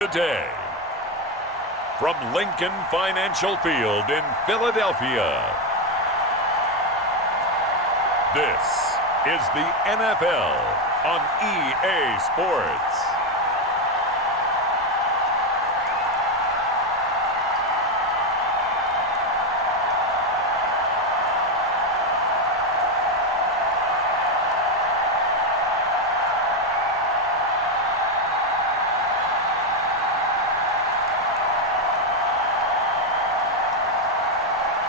Today, from Lincoln Financial Field in Philadelphia, this is the NFL on EA Sports.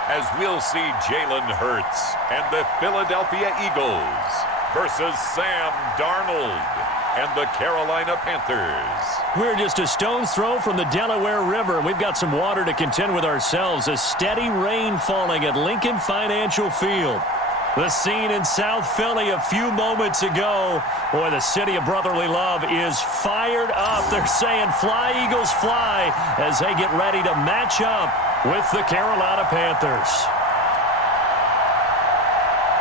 As we'll see Jalen Hurts and the Philadelphia Eagles versus Sam Darnold and the Carolina Panthers. We're just a stone's throw from the Delaware River, and we've got some water to contend with ourselves. A steady rain falling at Lincoln Financial Field. The scene in South Philly a few moments ago. Boy, the city of brotherly love is fired up. They're saying, "Fly, Eagles, fly," as they get ready to match up with the Carolina Panthers.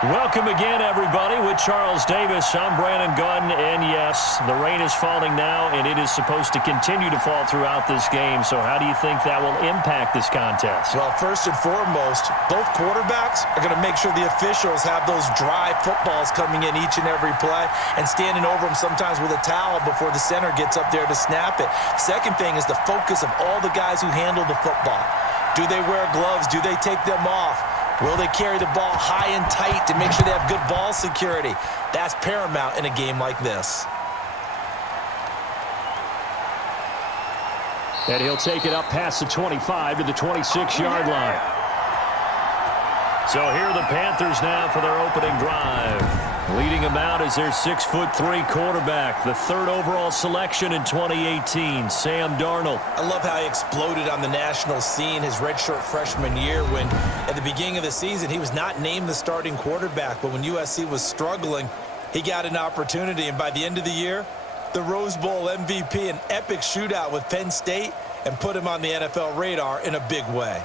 Welcome again, everybody, with Charles Davis. I'm Brandon Gordon, and yes, the rain is falling now, and it is supposed to continue to fall throughout this game. So how do you think that will impact this contest? Well, first and foremost, both quarterbacks are going to make sure the officials have those dry footballs coming in each and every play and standing over them sometimes with a towel before the center gets up there to snap it. Second thing is the focus of all the guys who handle the football. Do they wear gloves? Do they take them off? Will they carry the ball high and tight to make sure they have good ball security? That's paramount in a game like this. And he'll take it up past the 25 to the 26-yard line. So here are the Panthers now for their opening drive. Leading them out is their 6'3" quarterback, the third overall selection in 2018, Sam Darnold. I love how he exploded on the national scene his redshirt freshman year when, at the beginning of the season, he was not named the starting quarterback. But when USC was struggling, he got an opportunity. And by the end of the year, the Rose Bowl MVP, an epic shootout with Penn State, and put him on the NFL radar in a big way.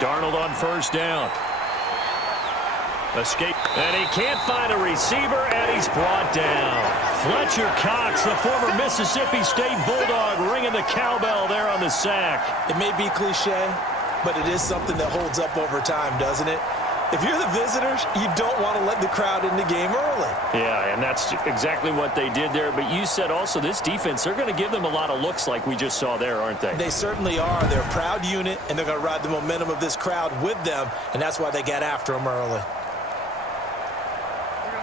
Darnold on first down. Escape. And he can't find a receiver, and he's brought down. Fletcher Cox, the former Mississippi State Bulldog, ringing the cowbell there on the sack. It may be cliche, but it is something that holds up over time, doesn't it? If you're the visitors, you don't want to let the crowd in the game early. Yeah, and that's exactly what they did there. But you said also this defense, they're going to give them a lot of looks like we just saw there, aren't they? They certainly are. They're a proud unit, and they're going to ride the momentum of this crowd with them, and that's why they got after them early.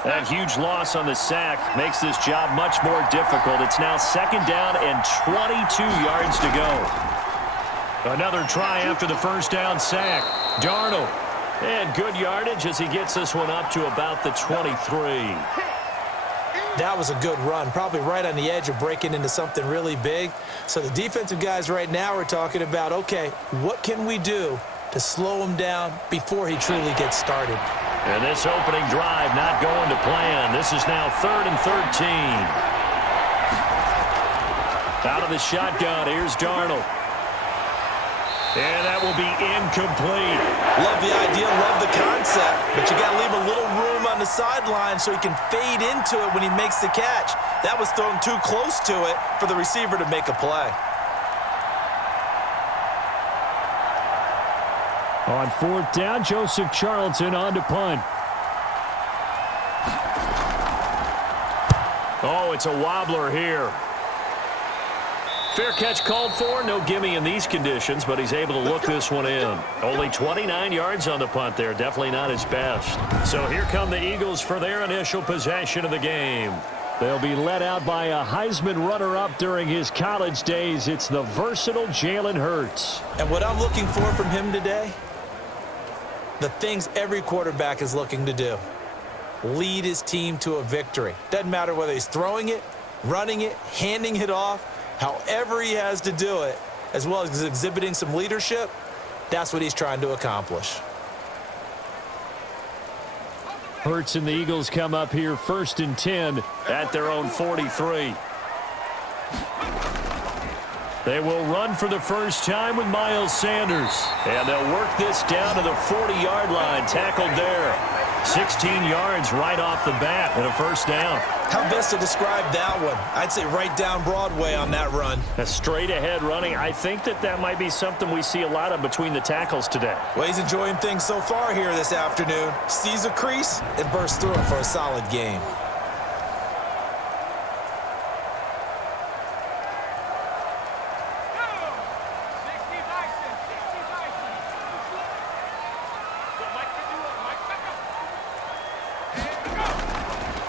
That huge loss on the sack makes this job much more difficult. It's now second down and 22 yards to go. Another try after the first down sack. Darnold. And good yardage as he gets this one up to about the 23. That was a good run, probably right on the edge of breaking into something really big. So the defensive guys right now are talking about, okay, what can we do to slow him down before he truly gets started? And this opening drive not going to plan. This is now 3rd and 13. Out of the shotgun, here's Darnold. And that will be incomplete. Love the idea, love the concept, but you got to leave a little room on the sideline so he can fade into it when he makes the catch. That was thrown too close to it for the receiver to make a play. On 4th down, Joseph Charlton on to punt. Oh, it's a wobbler here. Fair catch called for. No gimme in these conditions, but he's able to look this one in. Only 29 yards on the punt there. Definitely not his best. So here come the Eagles for their initial possession of the game. They'll be led out by a Heisman runner-up during his college days. It's the versatile Jalen Hurts. And what I'm looking for from him today, the things every quarterback is looking to do. Lead his team to a victory. Doesn't matter whether he's throwing it, running it, handing it off. However he has to do it, as well as exhibiting some leadership, that's what he's trying to accomplish. Hurts and the Eagles come up here 1st and 10 at their own 43. They will run for the first time with Miles Sanders. And they'll work this down to the 40-yard line. Tackled there. 16 yards right off the bat and a first down. How best to describe that one? I'd say right down Broadway on that run. A straight-ahead running. I think that might be something we see a lot of between the tackles today. Well, he's enjoying things so far here this afternoon. Sees a crease and bursts through it for a solid game.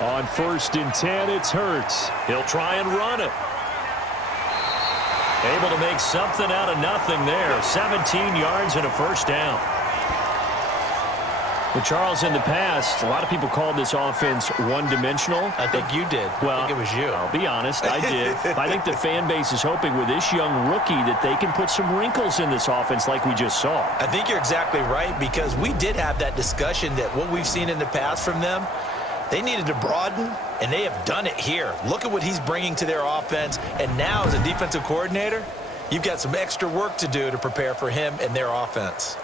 On 1st and 10, it's Hurts. He'll try and run it. Able to make something out of nothing there. 17 yards and a first down. Well, Charles, in the past, a lot of people called this offense one-dimensional. I think you did. Well, I think it was you. I'll be honest, I did. I think the fan base is hoping with this young rookie that they can put some wrinkles in this offense like we just saw. I think you're exactly right, because we did have that discussion that what we've seen in the past from them, they needed to broaden, and they have done it here. Look at what he's bringing to their offense, and now as a defensive coordinator, you've got some extra work to do to prepare for him and their offense.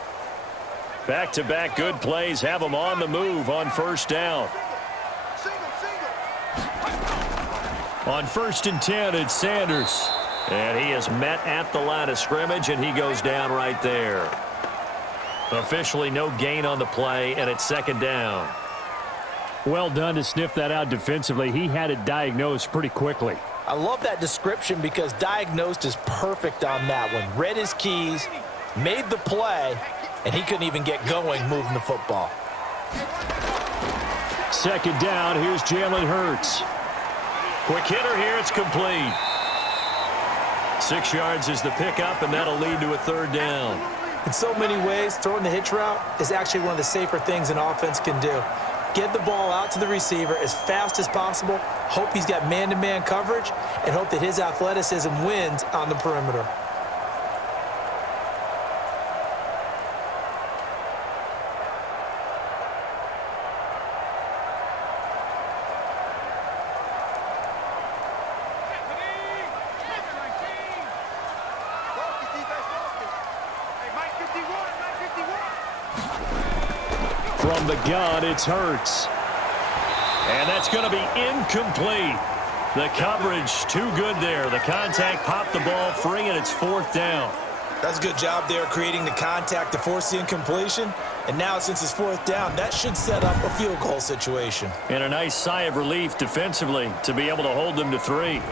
Back-to-back good plays have them on the move on first down. On 1st and 10, it's Sanders. And he is met at the line of scrimmage, and he goes down right there. Officially no gain on the play, and it's 2nd down. Well done to sniff that out defensively. He had it diagnosed pretty quickly. I love that description because diagnosed is perfect on that one. Read his keys, made the play, and he couldn't even get going moving the football. 2nd down, here's Jalen Hurts. Quick hitter here, it's complete. 6 yards is the pickup, and that'll lead to a 3rd down. In so many ways, throwing the hitch route is actually one of the safer things an offense can do. Get the ball out to the receiver as fast as possible, hope he's got man-to-man coverage, and hope that his athleticism wins on the perimeter. From the gun, it's Hurts. And that's going to be incomplete. The coverage too good there. The contact popped the ball free, and it's 4th down. That's a good job there creating the contact to force the incompletion. And now since it's 4th down, that should set up a field goal situation. And a nice sigh of relief defensively to be able to hold them to 3.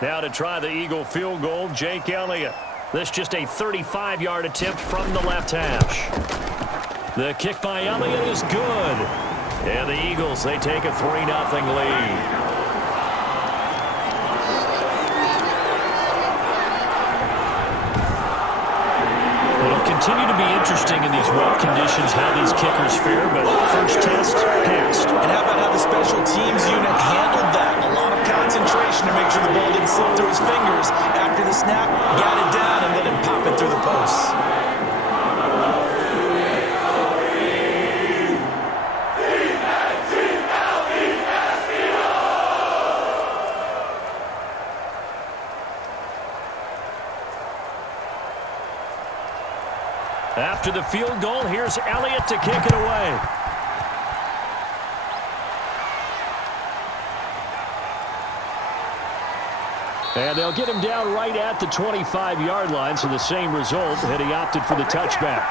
Now to try the Eagle field goal, Jake Elliott. This just a 35-yard attempt from the left hash. The kick by Elliott is good. And the Eagles, they take a 3-0 lead. It'll continue to be interesting in these wet conditions how these kickers fare, but first test passed. And how about how the special teams unit handled that? A lot of concentration to make sure the ball didn't slip through his fingers. After the snap, got it down and let him pop it through the posts. After the field goal, here's Elliott to kick it away. And they'll get him down right at the 25-yard line, so the same result, and he opted for the touchback.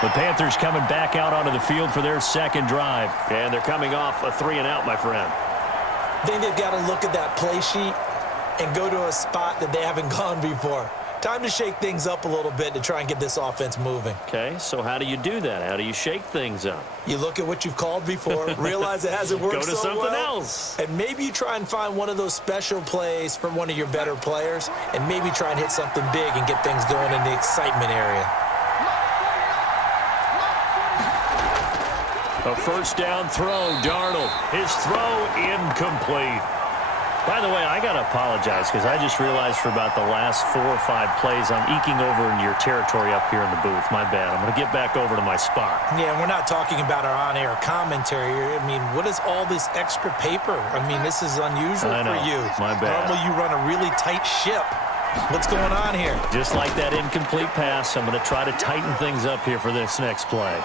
The Panthers coming back out onto the field for their second drive, and they're coming off a 3-and-out, my friend. I think they've got to look at that play sheet and go to a spot that they haven't gone before. Time to shake things up a little bit to try and get this offense moving. Okay, so how do you do that? How do you shake things up? You look at what you've called before, realize it hasn't worked so well. Go to something else. And maybe you try and find one of those special plays from one of your better players, and maybe try and hit something big and get things going in the excitement area. A first down throw, Darnold. His throw incomplete. By the way, I got to apologize because I just realized for about the last 4 or 5 plays, I'm eking over into your territory up here in the booth. My bad. I'm going to get back over to my spot. Yeah, we're not talking about our on-air commentary. I mean, what is all this extra paper? I mean, this is unusual for you. My bad. Normally you run a really tight ship. What's going on here? Just like that incomplete pass, I'm going to try to tighten things up here for this next play.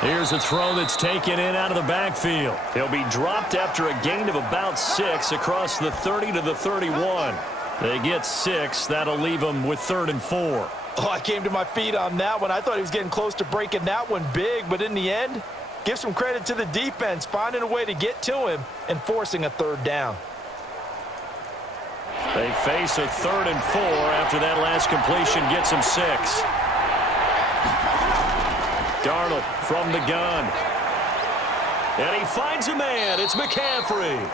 Here's a throw that's taken in out of the backfield. He'll be dropped after a gain of about 6 across the 30 to the 31. They get 6. That'll leave them with 3rd and 4. Oh, I came to my feet on that one. I thought he was getting close to breaking that one big, but in the end, give some credit to the defense, finding a way to get to him and forcing a 3rd down. They face a 3rd and 4 after that last completion gets them 6. Darnold from the gun. And he finds a man. It's McCaffrey.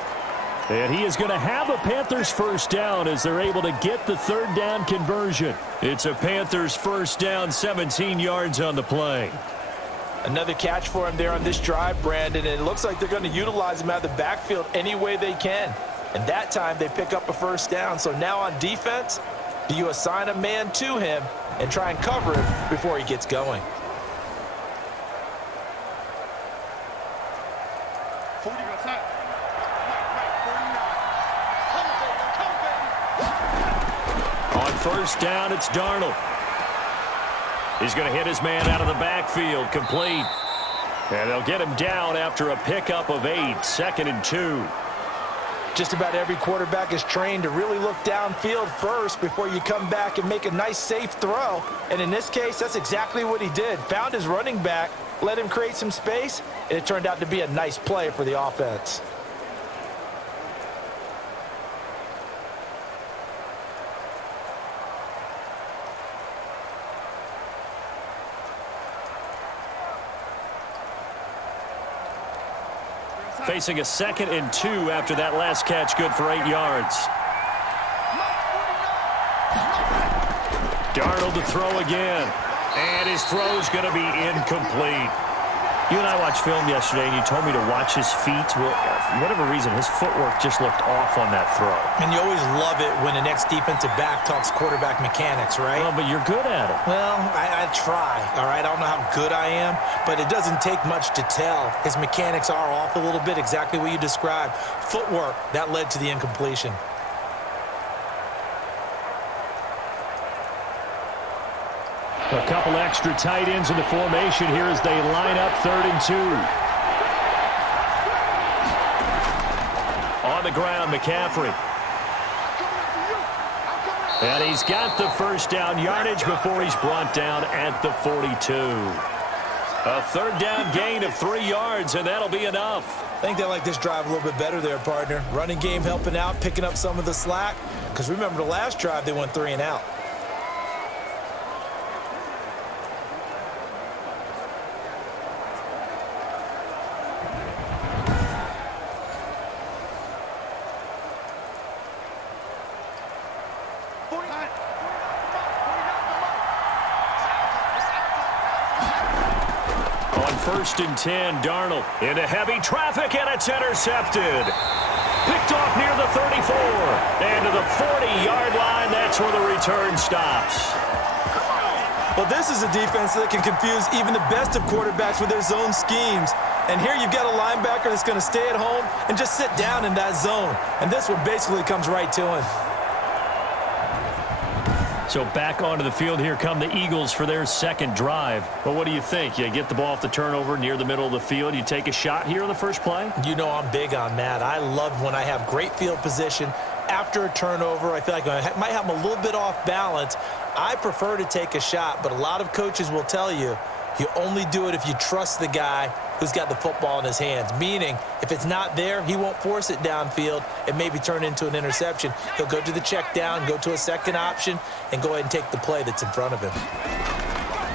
And he is going to have a Panthers first down as they're able to get the 3rd down conversion. It's a Panthers first down, 17 yards on the play. Another catch for him there on this drive, Brandon, and it looks like they're going to utilize him out of the backfield any way they can. And that time they pick up a first down. So now on defense, do you assign a man to him and try and cover him before he gets going? On first down, it's Darnold. He's going to hit his man out of the backfield, complete. And they'll get him down after a pickup of 8, 2nd and 2. Just about every quarterback is trained to really look downfield first before you come back and make a nice, safe throw. And in this case, that's exactly what he did. Found his running back, let him create some space, and it turned out to be a nice play for the offense. Facing a 2nd and 2 after that last catch, good for 8 yards. Darnold to throw again. And his throw's going to be incomplete. You and I watched film yesterday, and you told me to watch his feet. Well, for whatever reason, his footwork just looked off on that throw. And you always love it when the next defensive back talks quarterback mechanics, right? Well, but you're good at it. Well, I try, all right? I don't know how good I am, but it doesn't take much to tell. His mechanics are off a little bit, exactly what you described. Footwork, that led to the incompletion. A couple extra tight ends in the formation here as they line up 3rd and 2. On the ground, McCaffrey. And he's got the first down yardage before he's brought down at the 42. A 3rd down gain of 3 yards, and that'll be enough. I think they like this drive a little bit better there, partner. Running game helping out, picking up some of the slack. Because remember, the last drive, they went 3 and out. On 1st and 10, Darnold into heavy traffic, and it's intercepted. Picked off near the 34. And to the 40-yard line, that's where the return stops. Well, this is a defense that can confuse even the best of quarterbacks with their zone schemes. And here you've got a linebacker that's going to stay at home and just sit down in that zone. And this one basically comes right to him. So back onto the field here come the Eagles for their 2nd drive. Well, what do you think? You get the ball off the turnover near the middle of the field. You take a shot here on the first play? You know I'm big on that. I love when I have great field position after a turnover. I feel like I might have them a little bit off balance. I prefer to take a shot, but a lot of coaches will tell you, you only do it if you trust the guy who's got the football in his hands. Meaning, if it's not there, he won't force it downfield and maybe turn into an interception. He'll go to the check down, go to a second option, and go ahead and take the play that's in front of him.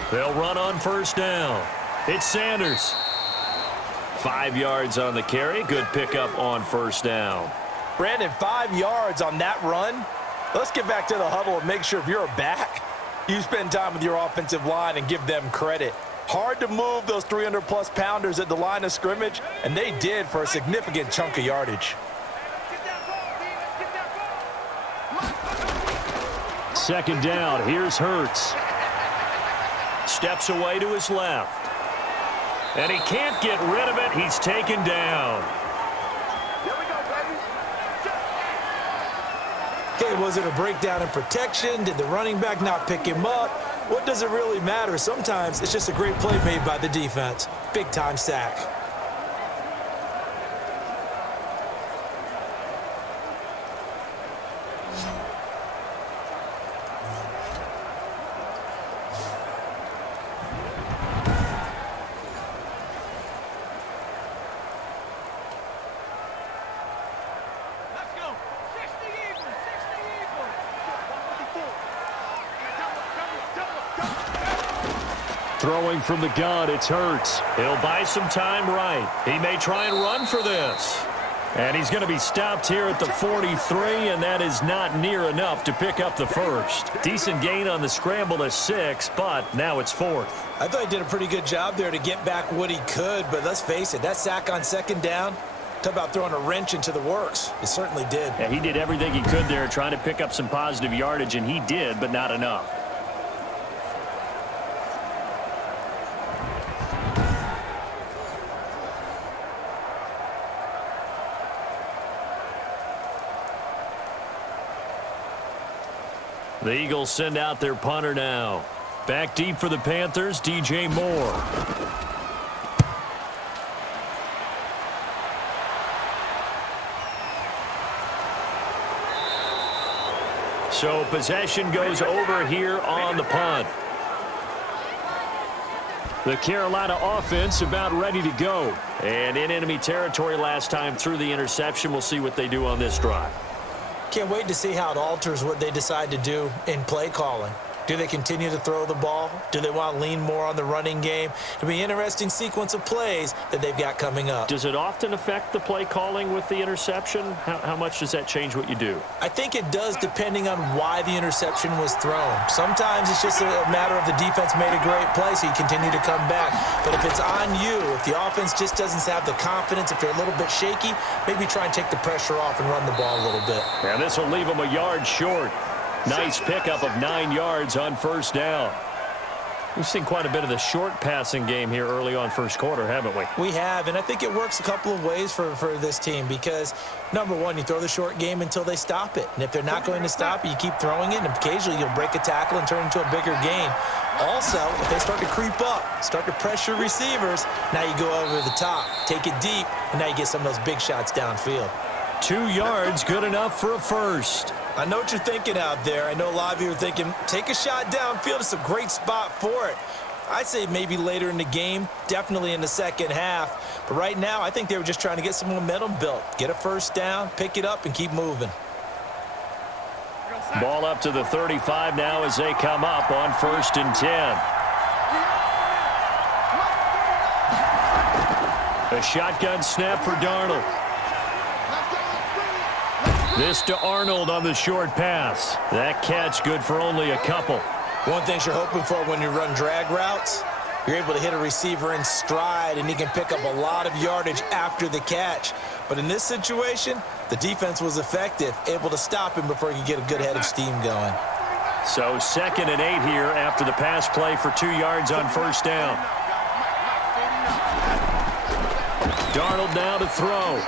They'll run on first down. It's Sanders. 5 yards on the carry. Good pickup on first down. Brandon, 5 yards on that run. Let's get back to the huddle and make sure if you're a back, you spend time with your offensive line and give them credit. Hard to move those 300-plus pounders at the line of scrimmage, and they did for a significant chunk of yardage. second down. Here's Hurts. Steps away to his left. And he can't get rid of it. He's taken down. Okay, was it a breakdown in protection? Did the running back not pick him up? What does it really matter? Sometimes it's just a great play made by the defense. Big-time sack. Throwing from the gun, it's Hurts. He'll buy some time right. He may try and run for this. And he's going to be stopped here at the 43, and that is not near enough to pick up the first. Decent gain on the scramble to 6, but now it's 4th. I thought he did a pretty good job there to get back what he could, but let's face it, that sack on second down, talk about throwing a wrench into the works. It certainly did. Yeah, he did everything he could there trying to pick up some positive yardage, and he did, but not enough. The Eagles send out their punter now. Back deep for the Panthers, DJ Moore. So possession goes over here on the punt. The Carolina offense about ready to go. And in enemy territory last time through the interception. We'll see what they do on this drive. Can't wait to see how it alters what they decide to do in play calling. Do they continue to throw the ball? Do they want to lean more on the running game? It'll be an interesting sequence of plays that they've got coming up. Does it often affect the play calling with the interception? How much does that change what you do? I think it does depending on why the interception was thrown. Sometimes it's just a matter of the defense made a great play, so you continue to come back. But if it's on you, if the offense just doesn't have the confidence, if they're a little bit shaky, maybe try and take the pressure off and run the ball a little bit. And this will leave them a yard short. Nice pickup of 9 yards on first down. We've seen quite a bit of the short passing game here early on first quarter, haven't we? We have, and I think it works a couple of ways for this team because, number one, you throw the short game until they stop it. And if they're not going to stop it, you keep throwing it, and occasionally you'll break a tackle and turn it into a bigger gain. Also, if they start to creep up, start to pressure receivers, now you go over the top, take it deep, and now you get some of those big shots downfield. 2 yards, good enough for a first. I know what you're thinking out there. I know a lot of you are thinking, take a shot downfield. It's a great spot for it. I'd say maybe later in the game, definitely in the second half. But right now, I think they were just trying to get some momentum built. Get a first down, pick it up, and keep moving. Ball up to the 35 now as they come up on 1st and 10. A shotgun snap for Darnold. This to Arnold on the short pass. That catch good for only a couple. One thing you're hoping for when you run drag routes, you're able to hit a receiver in stride, and he can pick up a lot of yardage after the catch. But in this situation, the defense was effective, able to stop him before he could get a good head of steam going. So 2nd and 8 here after the pass play for 2 yards on first down. Darnold now to throw.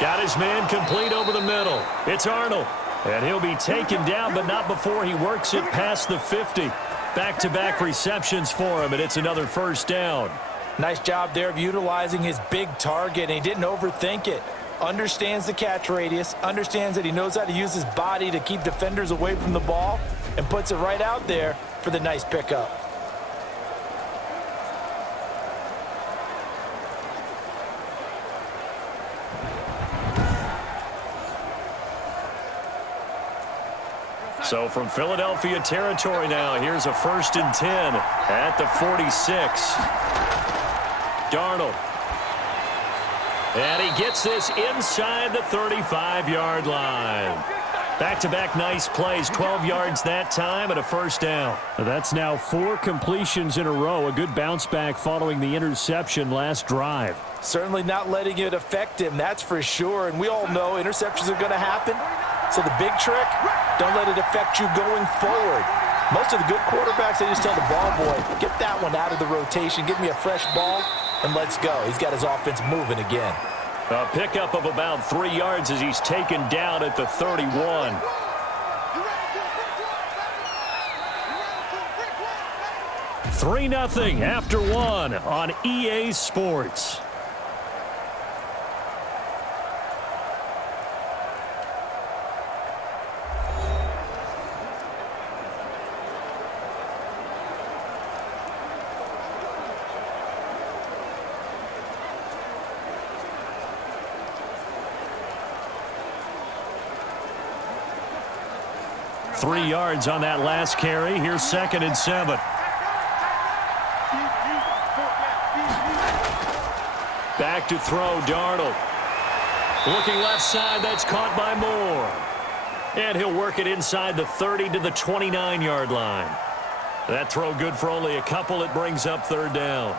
Got his man complete over the middle. It's Arnold. And he'll be taken down, but not before he works it past the 50. Back-to-back receptions for him, and it's another first down. Nice job there of utilizing his big target, and he didn't overthink it. Understands the catch radius, understands that he knows how to use his body to keep defenders away from the ball, and puts it right out there for the nice pickup. So from Philadelphia territory now, here's a 1st and 10 at the 46. Darnold. And he gets this inside the 35-yard line. Back-to-back nice plays, 12 yards that time and a first down. That's now 4 completions in a row. A good bounce back following the interception last drive. Certainly not letting it affect him, that's for sure. And we all know interceptions are going to happen. So the big trick, don't let it affect you going forward. Most of the good quarterbacks, they just tell the ball boy, get that one out of the rotation, give me a fresh ball, and let's go. He's got his offense moving again. A pickup of about 3 yards as he's taken down at the 31. Three 3-0 after one on EA Sports. Three yards on that last carry. Here's 2nd and 7. Back to throw, Darnold. Looking left side, that's caught by Moore. And he'll work it inside the 30 to the 29-yard line. That throw good for only a couple. It brings up 3rd down.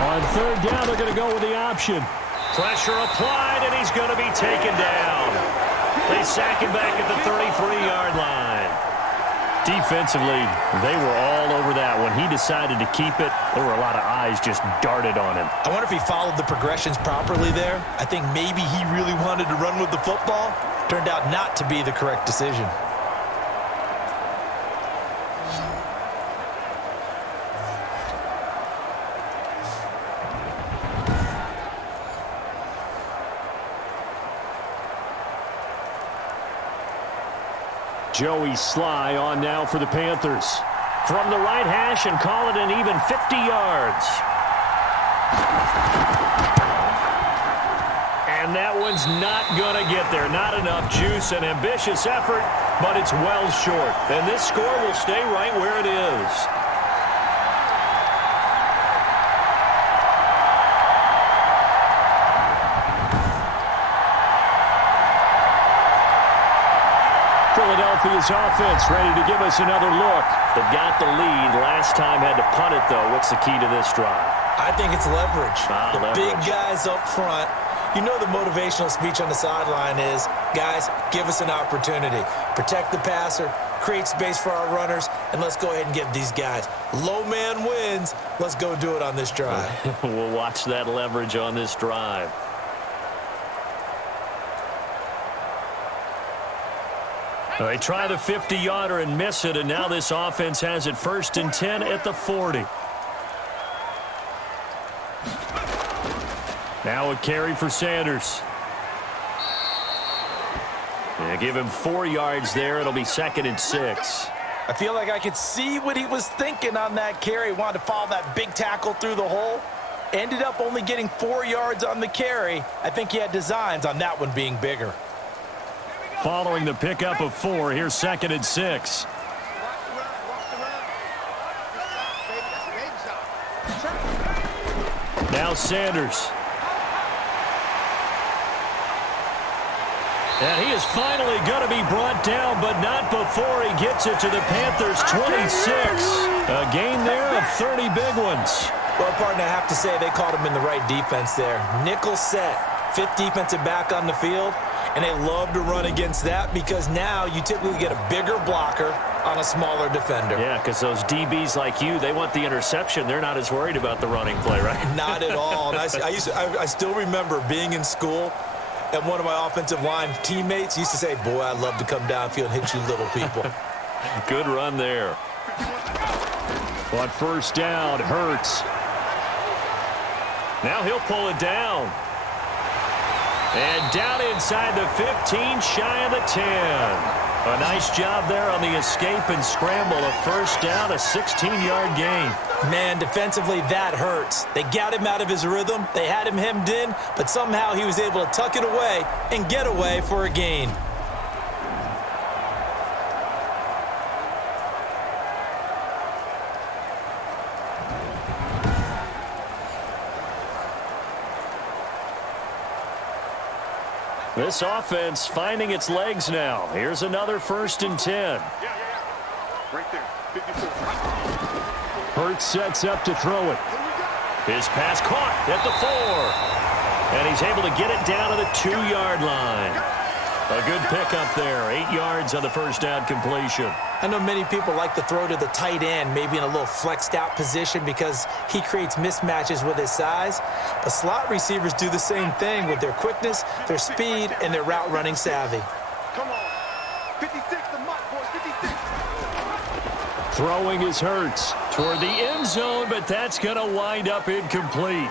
On 3rd down, they're going to go with the option. Pressure applied, and he's going to be taken down. They sack him back at the 33-yard line. Defensively, they were all over that. When he decided to keep it, there were a lot of eyes just darted on him. I wonder if he followed the progressions properly there. I think maybe he really wanted to run with the football. Turned out not to be the correct decision. Joey Sly on now for the Panthers. From the right hash and call it an even 50 yards. And that one's not going to get there. Not enough juice, an ambitious effort, but it's well short. And this score will stay right where it is. Philadelphia's offense ready to give us another look. They've got the lead. Last time had to punt it, though. What's the key to this drive? I think it's leverage. Leverage. Big guys up front. You know the motivational speech on the sideline is, guys, give us an opportunity. Protect the passer, create space for our runners, and let's go ahead and get these guys. Low man wins. Let's go do it on this drive. We'll watch that leverage on this drive. They try the 50-yarder and miss it, and now this offense has it 1st and 10 at the 40. Now a carry for Sanders. And give him 4 yards there. It'll be 2nd and 6. I feel like I could see what he was thinking on that carry. Wanted to follow that big tackle through the hole. Ended up only getting 4 yards on the carry. I think he had designs on that one being bigger. Following the pickup of 4, here's 2nd and 6. Now Sanders. And he is finally going to be brought down, but not before he gets it to the Panthers' 26. A gain there of 30 big ones. Well, partner, I have to say they called him in the right defense there. Nickel set, 5th defensive back on the field. And they love to run against that because now you typically get a bigger blocker on a smaller defender. Yeah, because those DBs like you, they want the interception. They're not as worried about the running play, right? Not at all. And I still remember being in school, and one of my offensive line teammates used to say, boy, I'd love to come downfield and hit you little people. Good run there. On 1st down, Hurts. Now he'll pull it down. And down inside the 15, shy of the 10. A nice job there on the escape and scramble. A 1st down, a 16-yard gain. Man, defensively, that hurts. They got him out of his rhythm. They had him hemmed in, but somehow he was able to tuck it away and get away for a gain. This offense finding its legs now. Here's another 1st and 10. Right there. 54. Hurts sets up to throw it. His pass caught at the 4. And he's able to get it down to the 2-yard line. A good pickup there. 8 yards on the first down completion. I know many people like to throw to the tight end, maybe in a little flexed out position because he creates mismatches with his size. But slot receivers do the same thing with their quickness, their speed, and their route running savvy. Come on. 56, the mark, boys. 56. Throwing is Hurts toward the end zone, but that's going to wind up incomplete.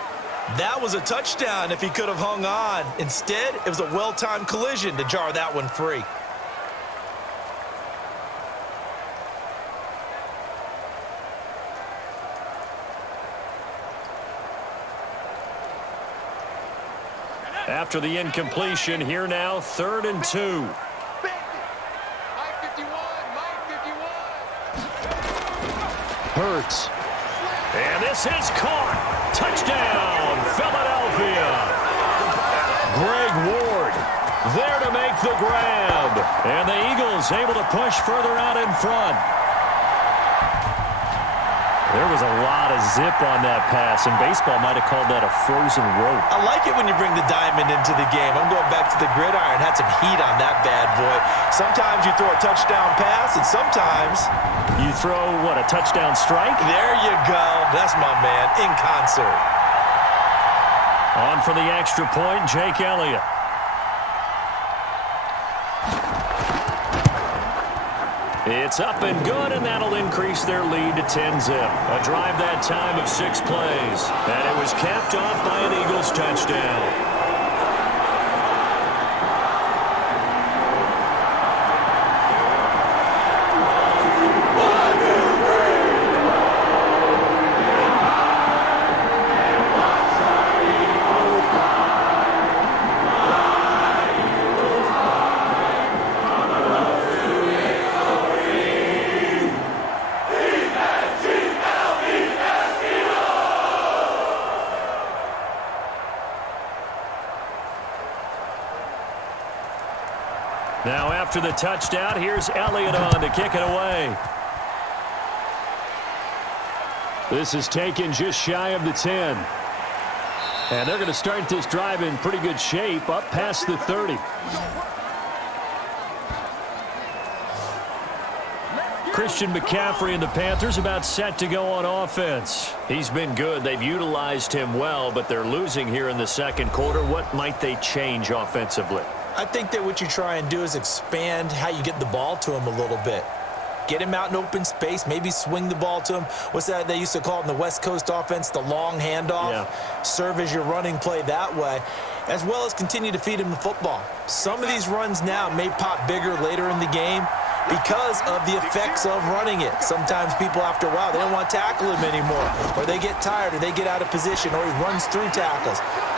That was a touchdown if he could have hung on. Instead, it was a well-timed collision to jar that one free. After the incompletion, here now, 3rd and 2. Hurts. And this is caught. Touchdown, Philadelphia. Greg Ward there to make the grab. And the Eagles able to push further out in front. There was a lot of zip on that pass, and baseball might have called that a frozen rope. I like it when you bring the diamond into the game. I'm going back to the gridiron. Had some heat on that bad boy. Sometimes you throw a touchdown pass, and sometimes you throw, what, a touchdown strike? There you go. That's my man, in concert. On for the extra point, Jake Elliott. It's up and good, and that'll increase their lead to 10-zip. A drive that time of 6 plays. And it was capped off by an Eagles touchdown. Now after the touchdown, here's Elliott on to kick it away. This is taken just shy of the 10. And they're going to start this drive in pretty good shape, up past the 30. Christian McCaffrey and the Panthers about set to go on offense. He's been good. They've utilized him well, but they're losing here in the second quarter. What might they change offensively? I think that what you try and do is expand how you get the ball to him a little bit. Get him out in open space, maybe swing the ball to him. What's that they used to call it in the West Coast offense, the long handoff? Yeah. Serve as your running play that way, as well as continue to feed him the football. Some of these runs now may pop bigger later in the game because of the effects of running it. Sometimes people, after a while, they don't want to tackle him anymore, or they get tired, or they get out of position, or he runs through tackles.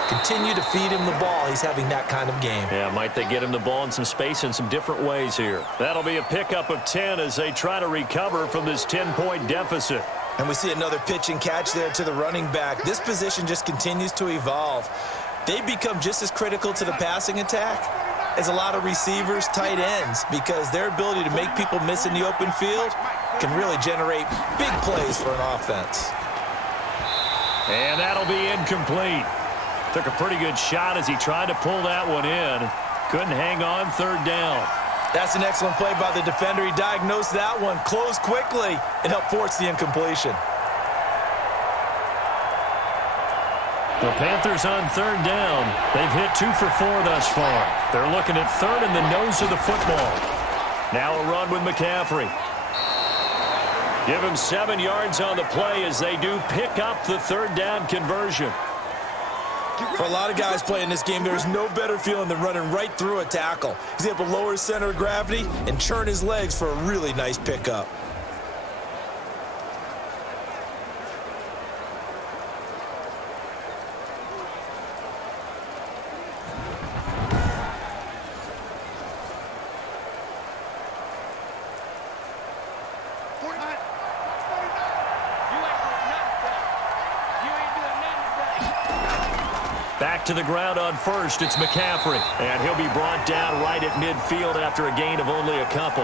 Continue to feed him the ball. He's having that kind of game. Yeah, might they get him the ball in some space in some different ways here. That'll be a pickup of 10 as they try to recover from this 10-point deficit. And we see another pitch and catch there to the running back. This position just continues to evolve. They become just as critical to the passing attack as a lot of receivers, tight ends, because their ability to make people miss in the open field can really generate big plays for an offense. And that'll be incomplete. Took a pretty good shot as he tried to pull that one in. Couldn't hang on, 3rd down. That's an excellent play by the defender. He diagnosed that one, closed quickly, and helped force the incompletion. The Panthers on 3rd down. They've hit 2 for 4 thus far. They're looking at 3rd in the nose of the football. Now a run with McCaffrey. Give him 7 yards on the play as they do pick up the 3rd down conversion. For a lot of guys playing this game, there's no better feeling than running right through a tackle. He's able to lower his center of gravity and churn his legs for a really nice pickup. back to the ground on first. It's McCaffrey. And he'll be brought down right at midfield after a gain of only a couple.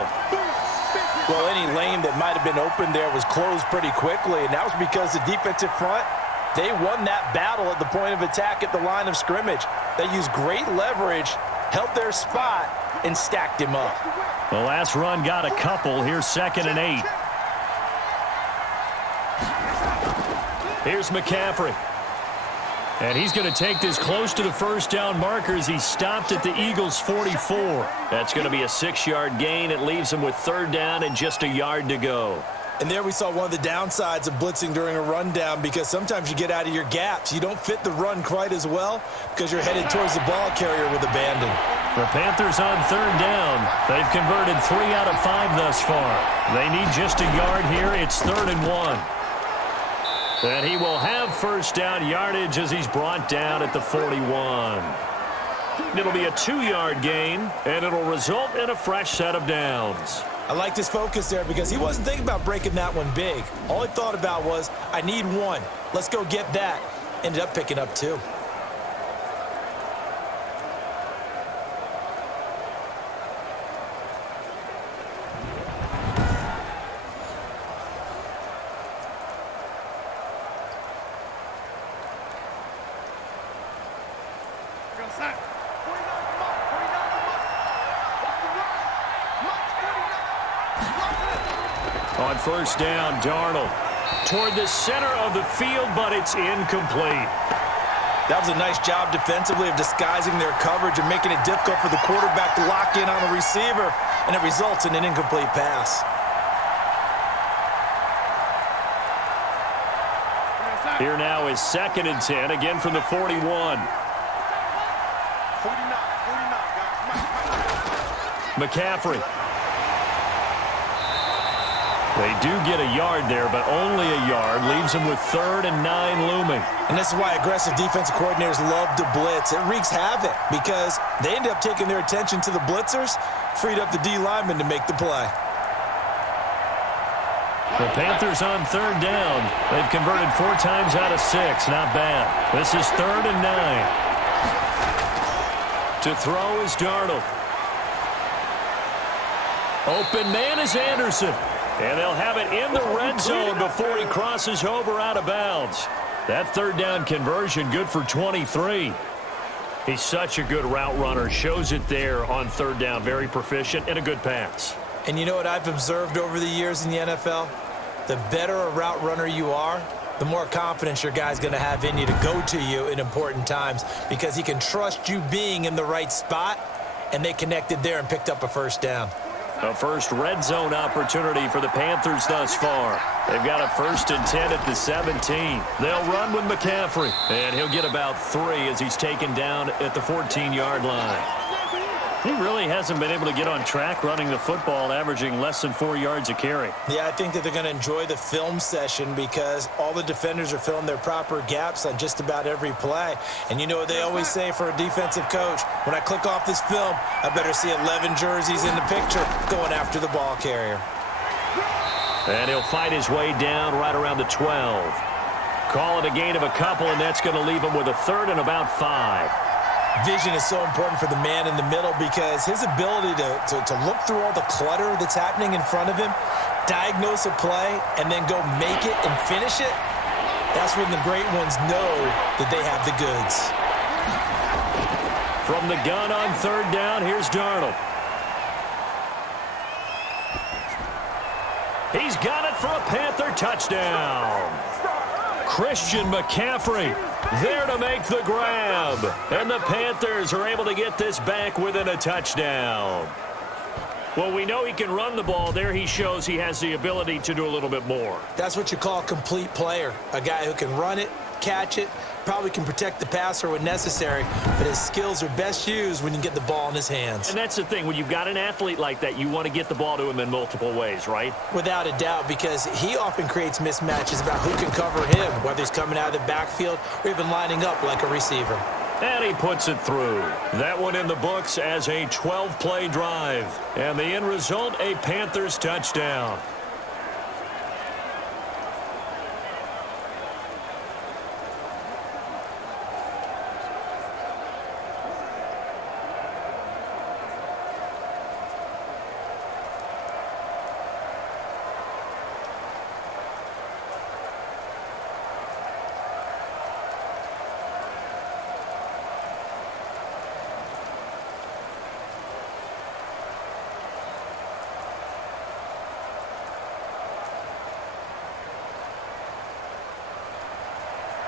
Well, any lane that might have been open there was closed pretty quickly, and that was because the defensive front, they won that battle at the point of attack at the line of scrimmage. They used great leverage, held their spot, and stacked him up. The last run got a couple. Here's 2nd and 8. Here's McCaffrey. And he's going to take this close to the first down markers. He stopped at the Eagles' 44. That's going to be a 6-yard gain. It leaves him with 3rd down and just a yard to go. And there we saw one of the downsides of blitzing during a rundown, because sometimes you get out of your gaps. You don't fit the run quite as well because you're headed towards the ball carrier with abandon. The Panthers on 3rd down. They've converted 3 out of 5 thus far. They need just a yard here. It's 3rd and 1. And he will have first down yardage as he's brought down at the 41. It'll be a 2-yard gain, and it'll result in a fresh set of downs. I liked his focus there because he wasn't thinking about breaking that one big. All he thought about was, I need 1. Let's go get that. Ended up picking up 2. On first down, Darnold toward the center of the field, but it's incomplete. That was a nice job defensively of disguising their coverage and making it difficult for the quarterback to lock in on the receiver, and it results in an incomplete pass. Here now is 2nd and 10, again from the 41. McCaffrey. They do get a yard there, but only a yard. Leaves them with 3rd and 9 looming. And this is why aggressive defensive coordinators love to blitz. It wreaks havoc because they end up taking their attention to the blitzers, freed up the D lineman to make the play. The Panthers on 3rd down. They've converted 4 times out of 6. Not bad. This is 3rd and 9. To throw is Darnold. Open man is Anderson. And they'll have it in the red zone before he crosses over out of bounds. That 3rd down conversion good for 23. He's such a good route runner. Shows it there on 3rd down. Very proficient and a good pass. And you know what I've observed over the years in the NFL? The better a route runner you are, the more confidence your guy's going to have in you to go to you in important times, because he can trust you being in the right spot, and they connected there and picked up a first down. A first red zone opportunity for the Panthers thus far. They've got a 1st and 10 at the 17. They'll run with McCaffrey, and he'll get about 3 as he's taken down at the 14-yard line. He really hasn't been able to get on track running the football, averaging less than 4 yards a carry. Yeah, I think that they're going to enjoy the film session because all the defenders are filling their proper gaps on just about every play. And you know what they always say for a defensive coach? When I click off this film, I better see 11 jerseys in the picture going after the ball carrier. And he'll fight his way down right around the 12. Call it a gain of a couple, and that's going to leave him with a 3rd and about 5. Vision is so important for the man in the middle because his ability to look through all the clutter that's happening in front of him, diagnose a play, and then go make it and finish it, that's when the great ones know that they have the goods. From the gun on 3rd down, here's Darnold. He's got it for a Panther touchdown. Christian McCaffrey there to make the grab. And the Panthers are able to get this back within a touchdown. Well, we know he can run the ball. There he shows he has the ability to do a little bit more. That's what you call a complete player. A guy who can run it, catch it, probably can protect the passer when necessary, but his skills are best used when you get the ball in his hands. And that's the thing. When you've got an athlete like that, you want to get the ball to him in multiple ways, right? Without a doubt, because he often creates mismatches about who can cover him, whether he's coming out of the backfield or even lining up like a receiver. And he puts it through. That one in the books as a 12-play drive. And the end result, a Panthers touchdown.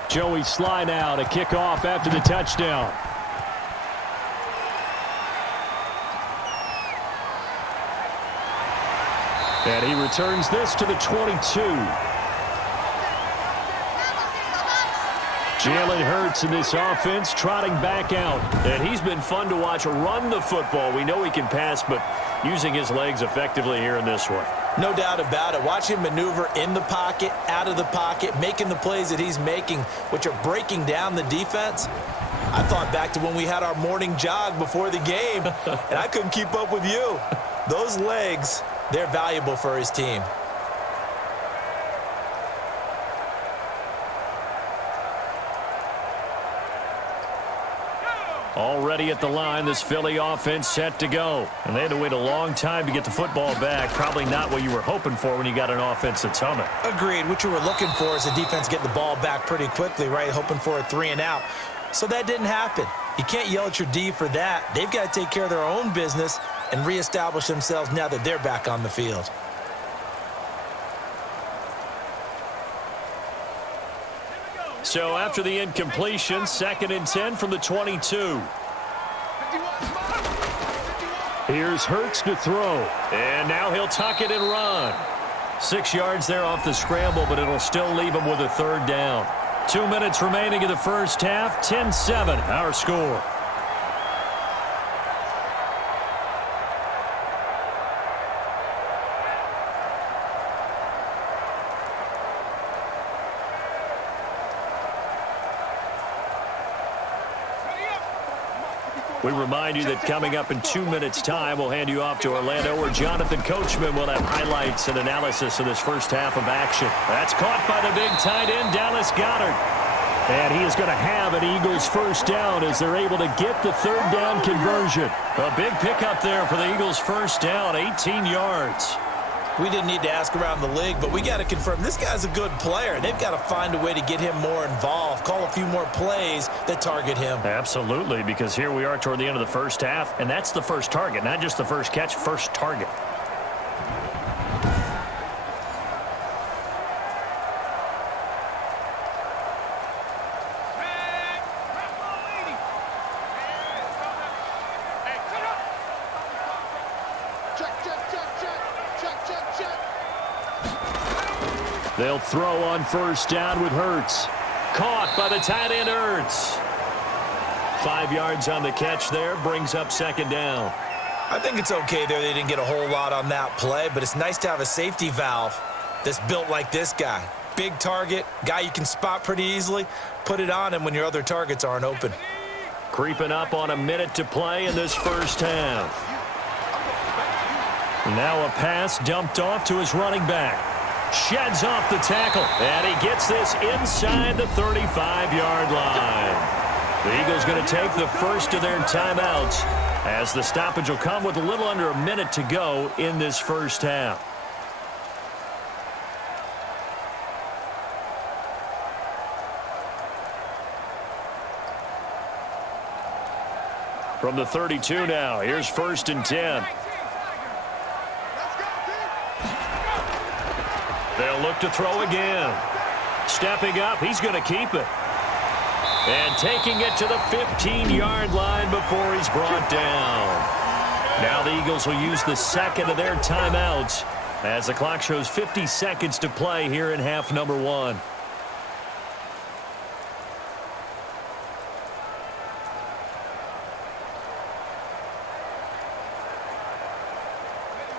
Joey Sly now to kick off after the touchdown. And he returns this to the 22. Jalen Hurts in this offense trotting back out. And he's been fun to watch run the football. We know he can pass, but using his legs effectively here in this one. No doubt about it. Watch him maneuver in the pocket, out of the pocket, making the plays that he's making, which are breaking down the defense. I thought back to when we had our morning jog before the game, and I couldn't keep up with you. Those legs, they're valuable for his team. Already at the line, this Philly offense set to go. And they had to wait a long time to get the football back. Probably not what you were hoping for when you got an offense that's humming. Agreed. What you were looking for is the defense getting the ball back pretty quickly, right? Hoping for a 3 and out. So that didn't happen. You can't yell at your D for that. They've got to take care of their own business and reestablish themselves now that they're back on the field. So after the incompletion, 2nd and 10 from the 22. Here's Hurts to throw. And now he'll tuck it and run. 6 yards there off the scramble, but it'll still leave him with a 3rd down. 2 minutes remaining in the first half. 10-7, our score. We remind you that coming up in 2 minutes' time, we'll hand you off to Orlando, where Jonathan Coachman will have highlights and analysis of this first half of action. That's caught by the big tight end, Dallas Goedert. And he is going to have an Eagles first down as they're able to get the 3rd down conversion. A big pickup there for the Eagles first down, 18 yards. We didn't need to ask around the league, but we got to confirm this guy's a good player. They've got to find a way to get him more involved, call a few more plays that target him. Absolutely, because here we are toward the end of the first half, and that's the first target, not just the first catch, first target. They'll throw on first down with Hurts. Caught by the tight end, Hurts. 5 yards on the catch there, brings up 2nd down. I think it's okay there. They didn't get a whole lot on that play, but it's nice to have a safety valve that's built like this guy. Big target, guy you can spot pretty easily. Put it on him when your other targets aren't open. Creeping up on a minute to play in this first half. Now a pass dumped off to his running back. Sheds off the tackle, and he gets this inside the 35-yard line. The Eagles going to take the first of their timeouts as the stoppage will come with a little under a minute to go in this first half. From the 32 now, here's 1st and 10. They'll look to throw again. Stepping up, he's going to keep it. And taking it to the 15-yard line before he's brought down. Now the Eagles will use the 2nd of their timeouts as the clock shows 50 seconds to play here in half number 1.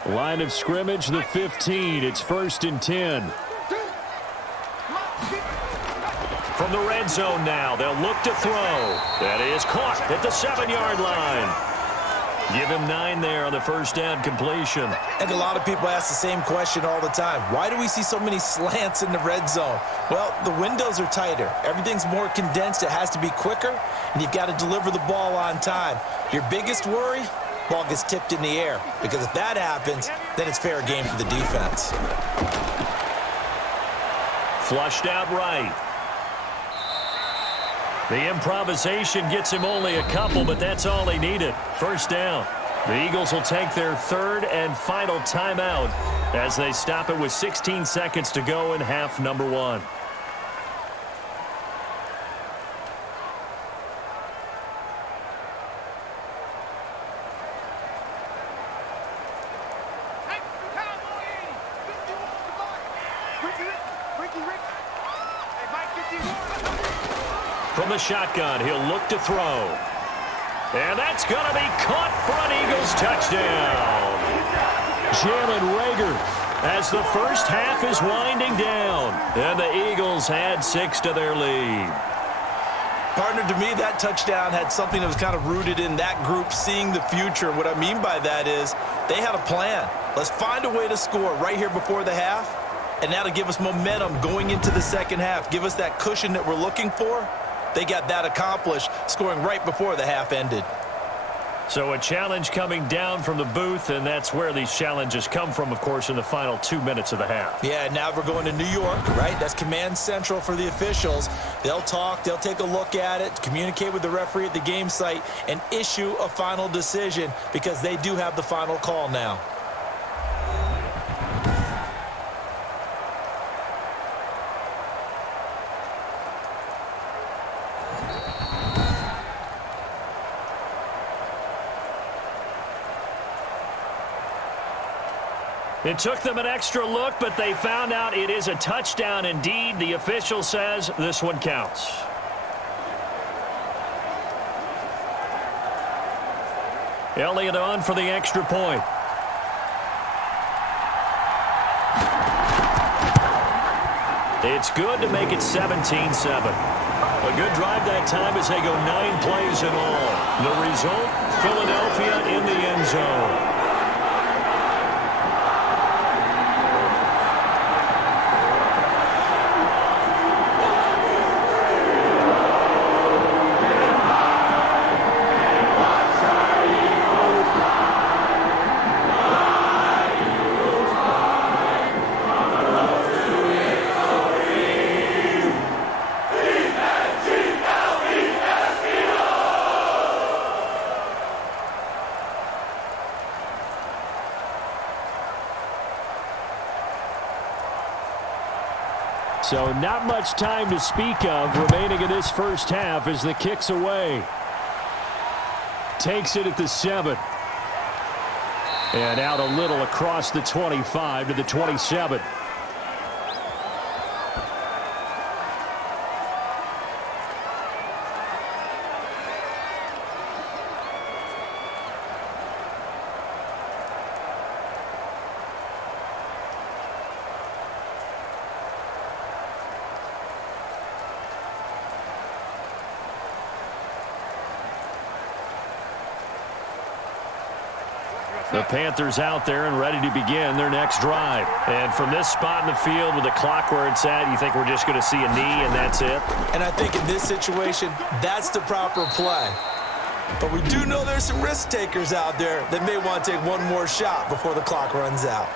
Line of scrimmage, the 15. It's 1st and 10. From the red zone now, they'll look to throw. That is caught at the 7-yard line. Give him 9 there on the first down completion. And a lot of people ask the same question all the time. Why do we see so many slants in the red zone? Well, the windows are tighter. Everything's more condensed. It has to be quicker, and you've got to deliver the ball on time. Your biggest worry? Ball gets tipped in the air, because if that happens, then it's fair game for the defense. Flushed out right. The improvisation gets him only a couple, but that's all he needed. First down. The Eagles will take their 3rd and final timeout as they stop it with 16 seconds to go in half number 1. From the shotgun, he'll look to throw. And that's going to be caught for an Eagles touchdown. Jalen Reagor, as the first half is winding down. And the Eagles add 6 to their lead. Partner, to me, that touchdown had something that was kind of rooted in that group seeing the future. What I mean by that is they had a plan. Let's find a way to score right here before the half, and that'll give us momentum going into the second half, give us that cushion that we're looking for. They got that accomplished, scoring right before the half ended. So a challenge coming down from the booth, and that's where these challenges come from, of course, in the final 2 minutes of the half. Yeah, now we're going to New York, right? That's command central for the officials. They'll talk, they'll take a look at it, communicate with the referee at the game site, and issue a final decision because they do have the final call now. It took them an extra look, but they found out it is a touchdown indeed. The official says this one counts. Elliott on for the extra point. It's good to make it 17-7. A good drive that time as they go 9 plays in all. The result, Philadelphia in the end zone. So not much time to speak of remaining in this first half as the kick's away. Takes it at the 7. And out a little across the 25 to the 27. The Panthers out there and ready to begin their next drive. And from this spot in the field with the clock where it's at, you think we're just going to see a knee and that's it? And I think in this situation, that's the proper play. But we do know there's some risk takers out there that may want to take one more shot before the clock runs out.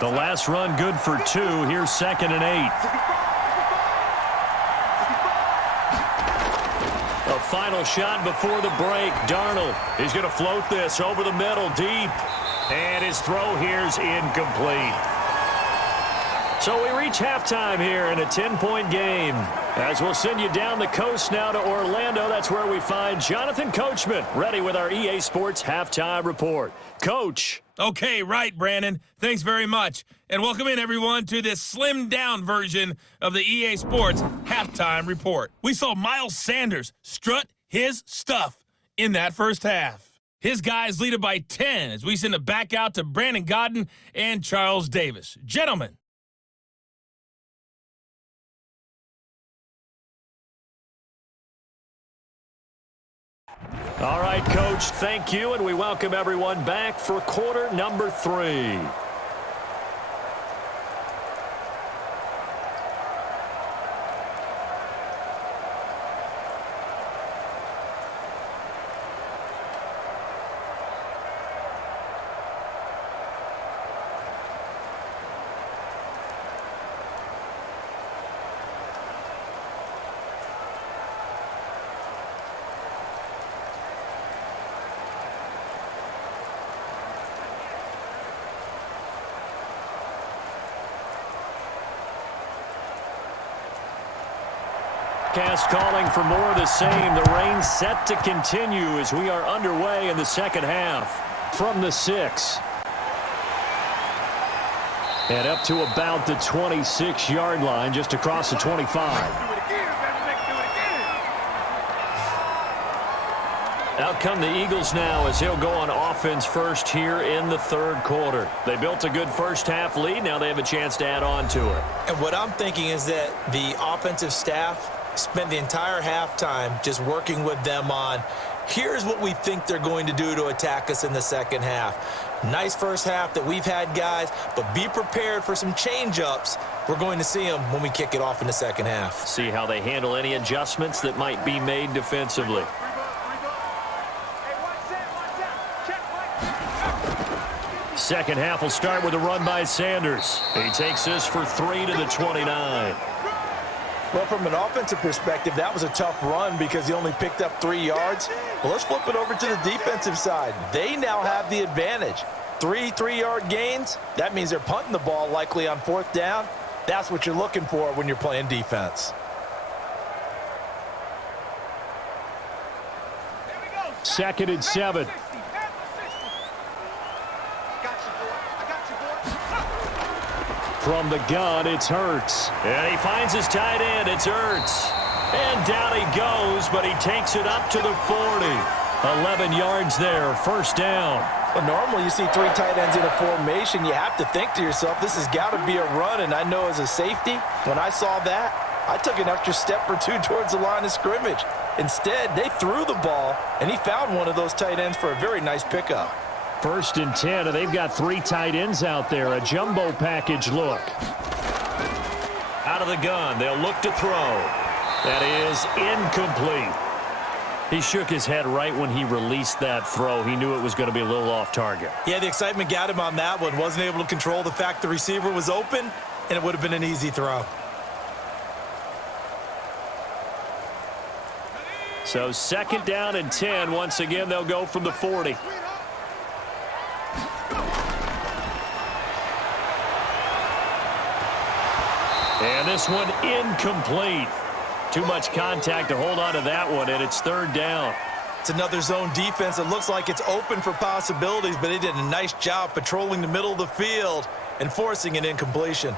The last run good for 2. Here's 2nd and 8. A final shot before the break. Darnold, he's going to float this over the middle deep. And his throw here's incomplete. So we reach halftime here in a 10-point game. As we'll send you down the coast now to Orlando, that's where we find Jonathan Coachman ready with our EA Sports Halftime Report. Coach. Okay, right, Brandon. Thanks very much. And welcome in, everyone, to this slimmed-down version of the EA Sports Halftime Report. We saw Miles Sanders strut his stuff in that first half. His guys lead it by 10 as we send it back out to Brandon Godden and Charles Davis. Gentlemen. All right, Coach, thank you, and we welcome everyone back for quarter number 3. forecast calling for more of the same. The rain set to continue as we are underway in the second half. From the 6. And up to about the 26-yard line, just across the 25. Out come the Eagles now as he'll go on offense first here in the third quarter. They built a good first half lead. Now they have a chance to add on to it. And what I'm thinking is that the offensive staff spent the entire halftime just working with them on, here's what we think they're going to do to attack us in the second half. Nice first half that we've had, guys, but be prepared for some change-ups. We're going to see them when we kick it off in the second half. See how they handle any adjustments that might be made defensively. Second half will start with a run by Sanders. He takes this for 3 to the 29. Well, from an offensive perspective, that was a tough run because he only picked up 3 yards. Well, let's flip it over to the defensive side. They now have the advantage. 3 3-yard gains, that means they're punting the ball likely on 4th down. That's what you're looking for when you're playing defense. Second and 7. From the gun, it's Hurts. And he finds his tight end. It's Hurts. And down he goes, but he takes it up to the 40. 11 yards there, first down. Well, normally you see 3 tight ends in a formation. You have to think to yourself, this has got to be a run. And I know as a safety, when I saw that, I took an extra step or 2 towards the line of scrimmage. Instead, they threw the ball, and he found one of those tight ends for a very nice pickup. First and 10, and they've got 3 tight ends out there. A jumbo package look. Out of the gun, they'll look to throw. That is incomplete. He shook his head right when he released that throw. He knew it was going to be a little off target. Yeah, the excitement got him on that one. Wasn't able to control the fact the receiver was open, and it would have been an easy throw. So second down and 10. Once again, they'll go from the 40. And this one incomplete. Too much contact to hold on to that one, and it's third down. It's another zone defense. It looks like it's open for possibilities, but they did a nice job patrolling the middle of the field and forcing an incompletion.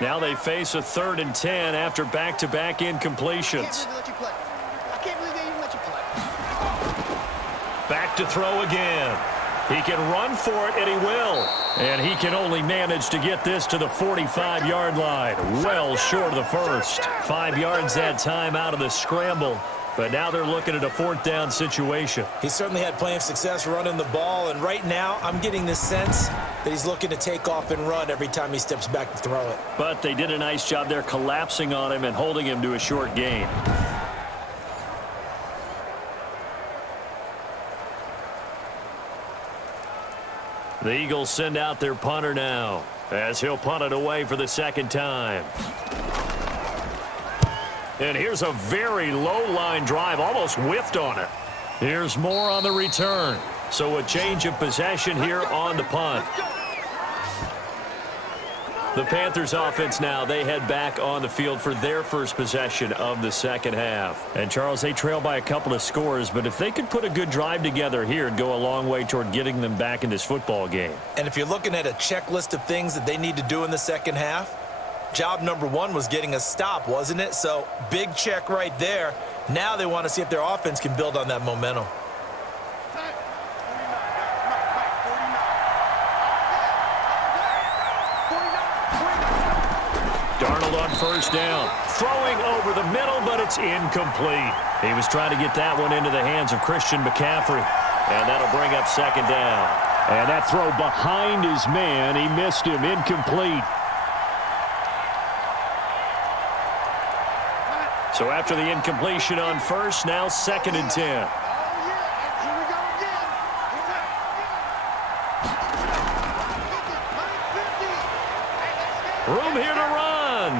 Now they face a third and 10 after back-to-back incompletions. Back to throw again. He can run for it, and he will. And he can only manage to get this to the 45-yard line. Well short of the first. 5 yards that time out of the scramble. But now they're looking at a 4th down situation. He certainly had plenty of success running the ball, and right now I'm getting the sense that he's looking to take off and run every time he steps back to throw it. But they did a nice job there collapsing on him and holding him to a short gain. The Eagles send out their punter now as he'll punt it away for the second time. And here's a very low line drive, almost whiffed on it. Here's more on the return. So a change of possession here on the punt. The Panthers offense now, they head back on the field for their first possession of the second half. And Charles, they trail by a couple of scores, but if they could put a good drive together here, it'd go a long way toward getting them back in this football game. And if you're looking at a checklist of things that they need to do in the second half, job number 1 was getting a stop, wasn't it? So big check right there. Now they want to see if their offense can build on that momentum. Darnold on first down. Throwing over the middle, but it's incomplete. He was trying to get that one into the hands of Christian McCaffrey. And that'll bring up second down. And that throw behind his man. He missed him. Incomplete. So after the incompletion on first, now second and 10. Room here to run.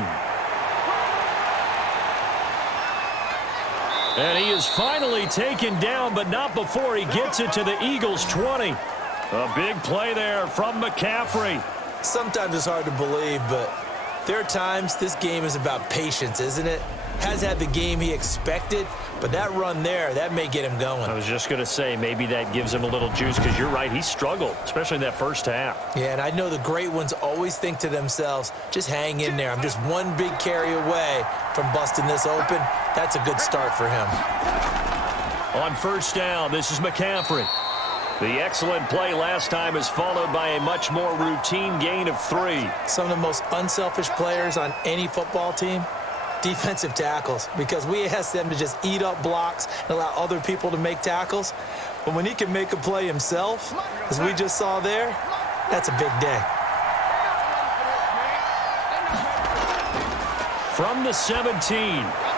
And he is finally taken down, but not before he gets it to the Eagles' 20. A big play there from McCaffrey. Sometimes it's hard to believe, but There are times this game is about patience, isn't it? Has had the game he expected, but that run there, that may get him going. I was just going to say, maybe that gives him a little juice, because you're right, he struggled, especially in that first half. Yeah, and I know the great ones always think to themselves, just hang in there. I'm just one big carry away from busting this open. That's a good start for him. On first down, this is McCaffrey. The excellent play last time is followed by a much more routine gain of 3. Some of the most unselfish players on any football team, defensive tackles, because we ask them to just eat up blocks and allow other people to make tackles. But when he can make a play himself, as we just saw there, that's a big day. From the 17,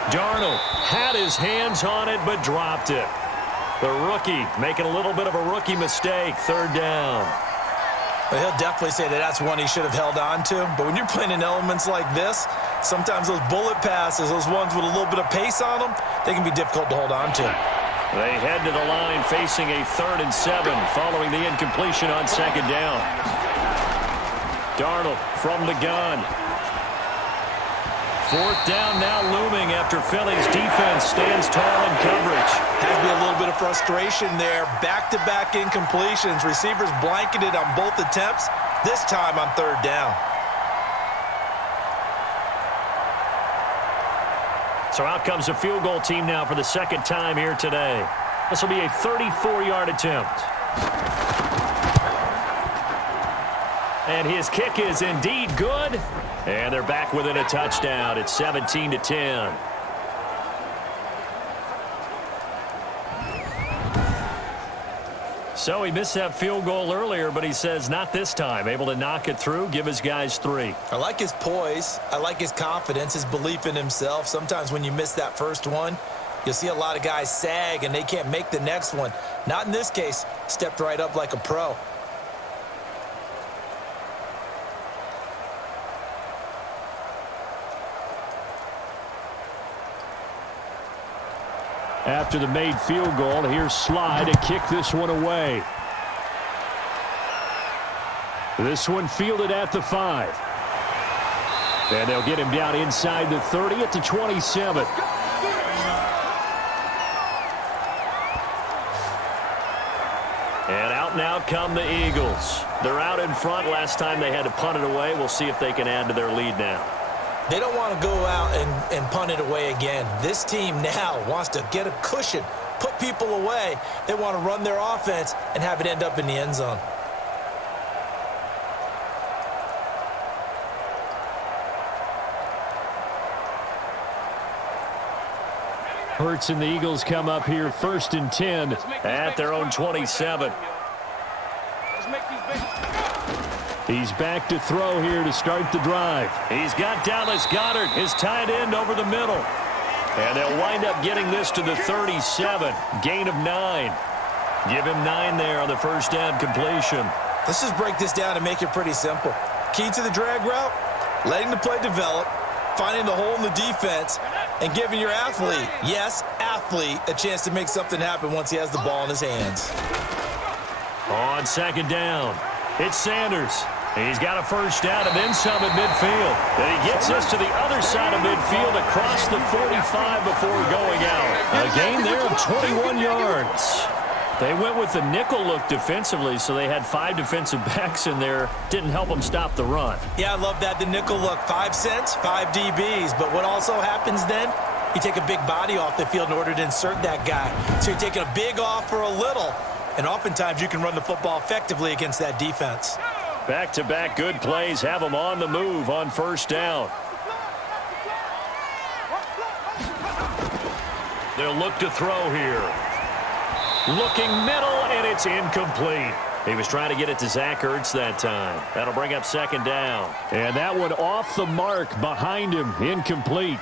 Darnold had his hands on it but dropped it. The rookie making a little bit of a rookie mistake, third down. But he'll definitely say that that's one he should have held on to. But when you're playing in elements like this, sometimes those bullet passes, those ones with a little bit of pace on them, they can be difficult to hold on to. They head to the line facing a 3rd and 7 following the incompletion on second down. Darnold from the gun. 4th down now looming after Philly's defense stands tall in coverage. Has to be a little bit of frustration there. Back-to-back incompletions. Receivers blanketed on both attempts, this time on 3rd down. So out comes a field goal team now for the 2nd time here today. This will be a 34-yard attempt. And his kick is indeed good. And they're back within a touchdown. It's 17-10. So he missed that field goal earlier, but he says not this time. Able to knock it through, give his guys 3. I like his poise. I like his confidence, his belief in himself. Sometimes when you miss that first one, you'll see a lot of guys sag and they can't make the next one. Not in this case. Stepped right up like a pro. After the made field goal, here's Sly to kick this one away. This one fielded at the 5. And they'll get him down inside the 30 at the 27. And out and out come the Eagles. They're out in front. Last time they had to punt it away. We'll see if they can add to their lead now. They don't want to go out and punt it away again. This team now wants to get a cushion, put people away. They want to run their offense and have it end up in the end zone. Hurts and the Eagles come up here 1st and 10 at their own 27. He's back to throw here to start the drive. He's got Dallas Goedert, his tight end, over the middle. And they'll wind up getting this to the 37. Gain of 9. Give him 9 there on the first down completion. Let's just break this down and make it pretty simple. Key to the drag route, letting the play develop, finding the hole in the defense, and giving your athlete, yes, athlete, a chance to make something happen once he has the ball in his hands. On second down, it's Sanders. He's got a first down and then some at midfield. Then he gets us to the other side of midfield across the 45 before going out. A gain there of 21 yards. They went with the nickel look defensively, so they had 5 defensive backs in there. Didn't help them stop the run. Yeah, I love that, the nickel look. 5 cents, 5 DBs. But what also happens then, you take a big body off the field in order to insert that guy. So you're taking a big off for a little. And oftentimes you can run the football effectively against that defense. Back-to-back good plays have them on the move on first down. They'll look to throw here. Looking middle, and it's incomplete. He was trying to get it to Zach Ertz that time. That'll bring up second down. And that one off the mark behind him, incomplete.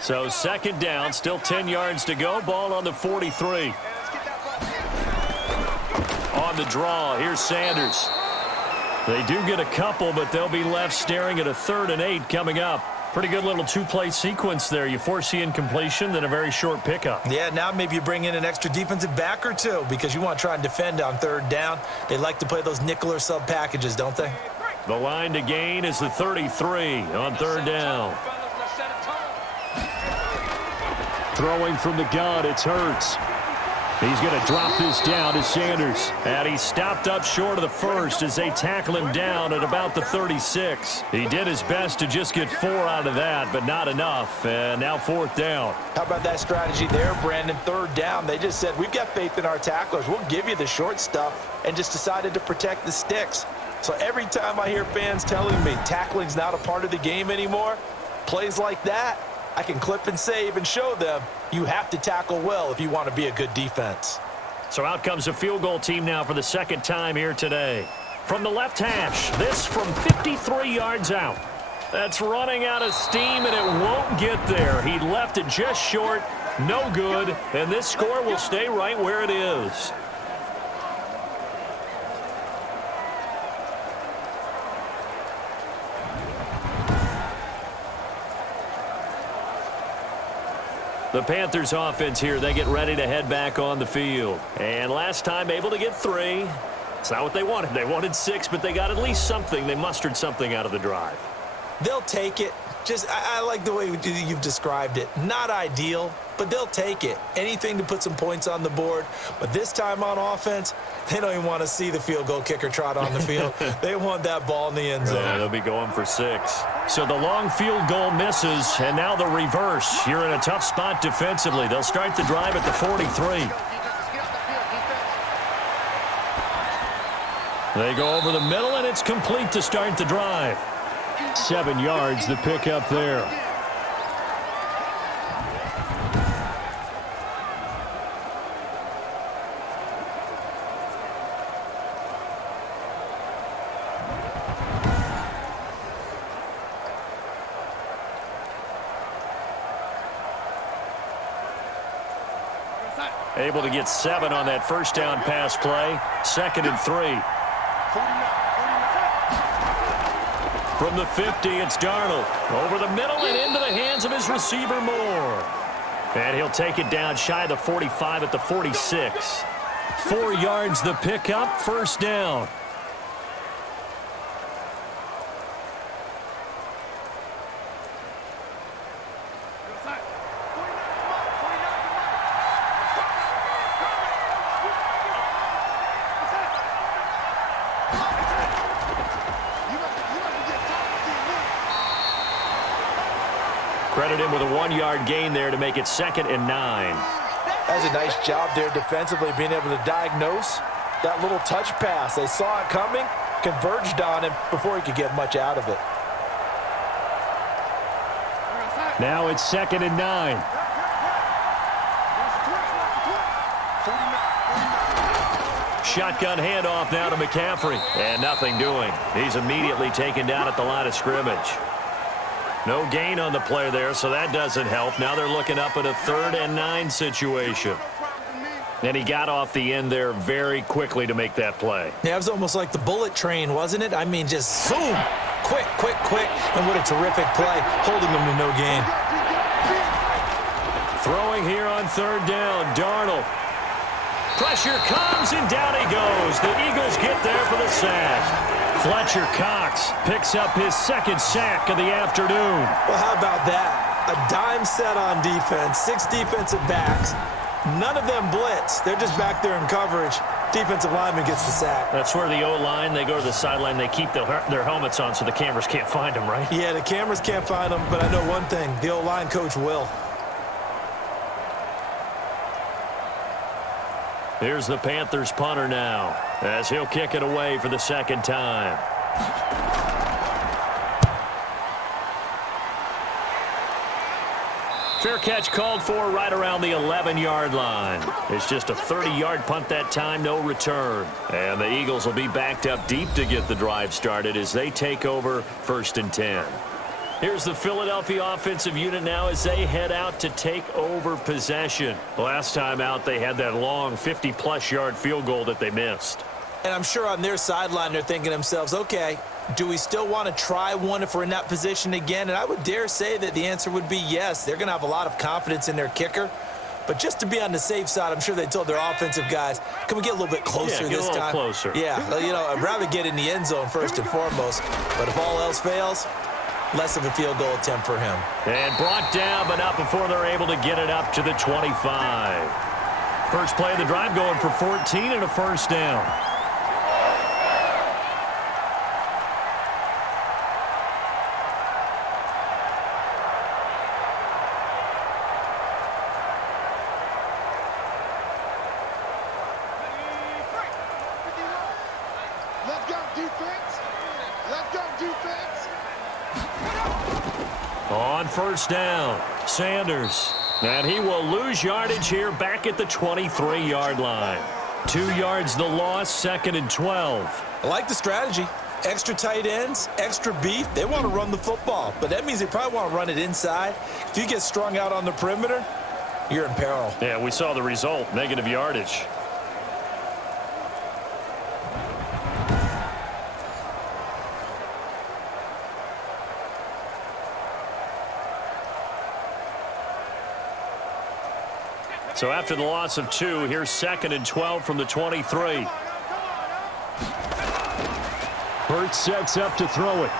So second down, still 10 yards to go. Ball on the 43. On the draw, here's Sanders. They do get a couple, but they'll be left staring at a 3rd and 8 coming up. Pretty good little two-play sequence there. You force the incompletion, then a very short pickup. Yeah, now maybe you bring in an extra defensive back or two because you want to try and defend on third down. They like to play those nickel or sub packages, don't they? The line to gain is the 33 on third down. Throwing from the gun, it's Hurts. He's going to drop this down to Sanders. And he stopped up short of the first as they tackle him down at about the 36. He did his best to just get 4 out of that, but not enough. And now fourth down. How about that strategy there, Brandon? Third down, they just said, we've got faith in our tacklers. We'll give you the short stuff, and just decided to protect the sticks. So every time I hear fans telling me tackling's not a part of the game anymore, plays like that, I can clip and save and show them you have to tackle well if you want to be a good defense. So out comes a field goal team now for the second time here today. From the left hash, this from 53 yards out. That's running out of steam, and it won't get there. He left it just short, no good, and this score will stay right where it is. The Panthers offense here, they get ready to head back on the field. And last time able to get 3. It's not what they wanted. They wanted 6, but they got at least something. They mustered something out of the drive. They'll take it. I like the way you've described it. Not ideal, but they'll take it. Anything to put some points on the board. But this time on offense, they don't even want to see the field goal kicker trot on the field. They want that ball in the end zone. Yeah, they'll be going for 6. So the long field goal misses, and now the reverse. You're in a tough spot defensively. They'll start the drive at the 43. They go over the middle, and it's complete to start the drive. 7 yards, the pickup there. Able to get 7 on that first down pass play. 2nd and 3. From the 50, it's Darnold. Over the middle and into the hands of his receiver, Moore. And he'll take it down shy of the 45 at the 46. 4 yards the pickup, first down. Credit him with a 1-yard gain there to make it 2nd and 9. That's a nice job there defensively, being able to diagnose that little touch pass. They saw it coming, converged on him before he could get much out of it. Now it's 2nd and 9. Shotgun handoff now to McCaffrey. And nothing doing. He's immediately taken down at the line of scrimmage. No gain on the play there, so that doesn't help. Now they're looking up at a 3rd and 9 situation. And he got off the end there very quickly to make that play. Yeah, it was almost like the bullet train, wasn't it? I mean, just zoom, quick, quick, quick. And what a terrific play, holding them to no gain. Throwing here on 3rd down, Darnold. Pressure comes, and down he goes. The Eagles get there for the sack. Fletcher Cox picks up his 2nd sack of the afternoon. Well, how about that? A dime set on defense, 6 defensive backs. None of them blitz. They're just back there in coverage. Defensive lineman gets the sack. That's where the O-line, they go to the sideline, they keep their helmets on so the cameras can't find them, right? Yeah, the cameras can't find them, but I know one thing. The O-line coach will. Here's the Panthers punter now, as he'll kick it away for the 2nd time. Fair catch called for right around the 11-yard line. It's just a 30-yard punt that time, no return. And the Eagles will be backed up deep to get the drive started as they take over 1st and 10. Here's the Philadelphia offensive unit now as they head out to take over possession. Last time out, they had that long 50-plus yard field goal that they missed. And I'm sure on their sideline they're thinking to themselves, okay, Do we still want to try one if we're in that position again? And I would dare say that the answer would be yes. They're going to have a lot of confidence in their kicker. But just to be on the safe side, I'm sure they told their offensive guys, can we get a little bit closer this time? Closer. Yeah, I'd rather get in the end zone first and foremost. But if all else fails, less of a field goal attempt for him. And brought down, but not before they're able to get it up to the 25. First play of the drive going for 14 and a first down. Let's go, defense. Let's go, defense. On first down, Sanders. And he will lose yardage here back at the 23-yard line. 2 yards the loss, 2nd and 12. I like the strategy. Extra tight ends, extra beef. They want to run the football, but that means they probably want to run it inside. If you get strung out on the perimeter, you're in peril. Yeah, we saw the result, negative yardage. So after the loss of 2, here's 2nd and 12 from the 23. Hurts sets up to throw it.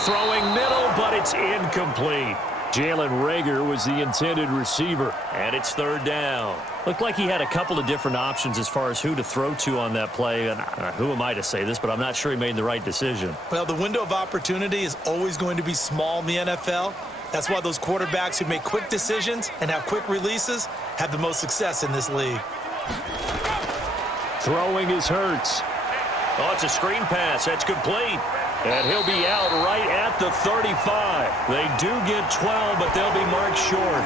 Throwing middle, but it's incomplete. Jalen Reagor was the intended receiver, and it's 3rd down. Looked like he had a couple of different options as far as who to throw to on that play. And who am I to say this, but I'm not sure he made the right decision. Well, the window of opportunity is always going to be small in the NFL. That's why those quarterbacks who make quick decisions and have quick releases have the most success in this league. Throwing is Hurts. Oh, it's a screen pass. That's complete. And he'll be out right at the 35. They do get 12, but they'll be marked short.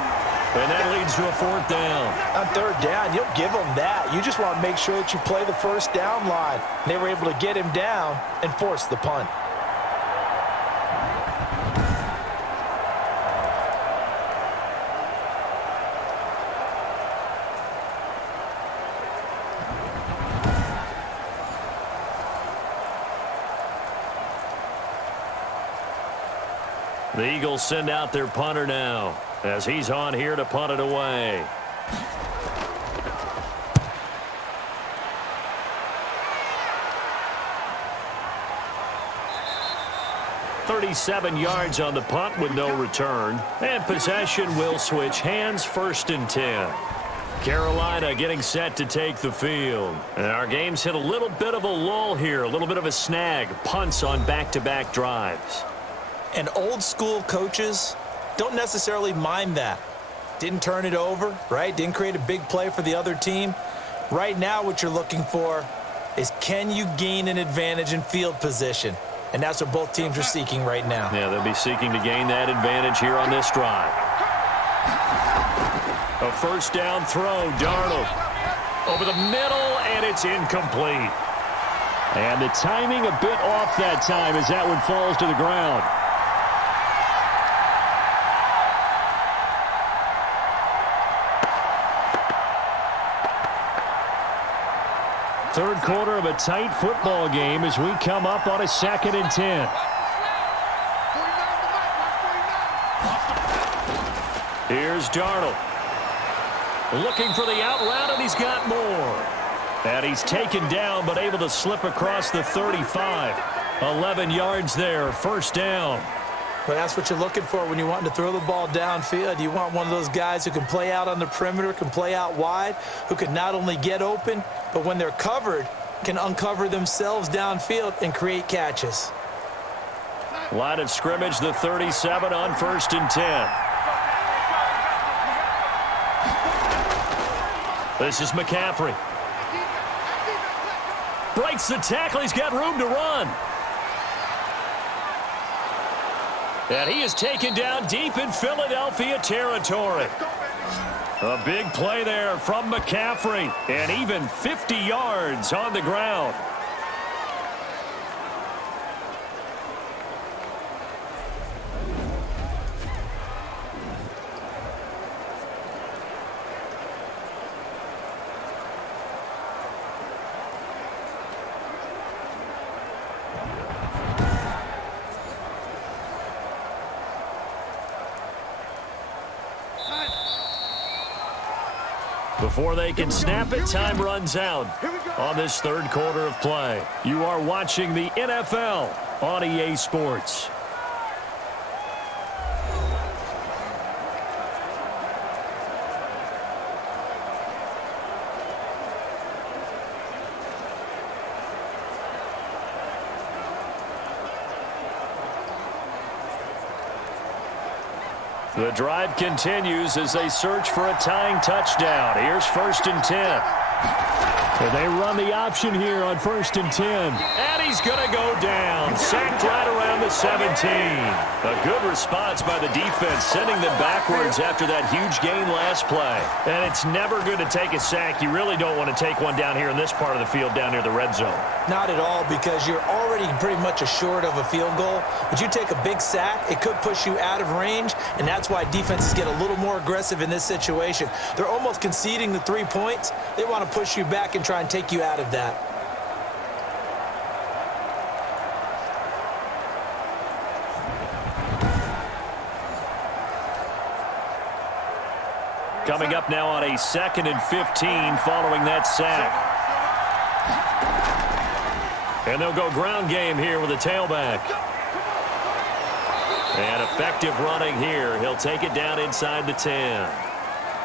And that leads to a 4th down. On 3rd down, you'll give them that. You just want to make sure that you play the first down line. They were able to get him down and force the punt. The Eagles send out their punter now as he's on here to punt it away. .37 yards on the punt with no return. And possession will switch hands, 1st and 10. Carolina getting set to take the field. And our game's hit a little bit of a lull here, a little bit of a snag. Punts on back-to-back drives. And old school coaches don't necessarily mind that. Didn't turn it over, right? Didn't create a big play for the other team. Right now what you're looking for is, can you gain an advantage in field position? And that's what both teams are seeking right now. Yeah, they'll be seeking to gain that advantage here on this drive. A first down throw, Darnold. Over the middle, and it's incomplete. And the timing a bit off that time as that one falls to the ground. Third quarter of a tight football game as we come up on a 2nd and 10. Here's Darnold. Looking for the out route, and he's got more. And he's taken down, but able to slip across the 35. 11 yards there, 1st down. But that's what you're looking for when you want to throw the ball downfield. You want one of those guys who can play out on the perimeter, can play out wide, who can not only get open, but when they're covered, can uncover themselves downfield and create catches. Line of scrimmage, the 37 on 1st and 10. This is McCaffrey. Breaks the tackle. He's got room to run. And he is taken down deep in Philadelphia territory. A big play there from McCaffrey, and even 50 yards on the ground. Before they can snap it, time runs out on this third quarter of play. You are watching the NFL on EA Sports. The drive continues as they search for a tying touchdown. Here's 1st and 10. So they run the option here on 1st and 10. And he's going to go down. Sacked right around the 17. A good response by the defense, sending them backwards after that huge gain last play. And it's never good to take a sack. You really don't want to take one down here in this part of the field, down near the red zone. Not at all, because you're already pretty much assured of a field goal. But you take a big sack, it could push you out of range, and that's why defenses get a little more aggressive in this situation. They're almost conceding the 3 points. They want to push you back and try and take you out of that. Coming up now on a 2nd and 15 following that sack. And they'll go ground game here with a tailback. And effective running here. He'll take it down inside the 10.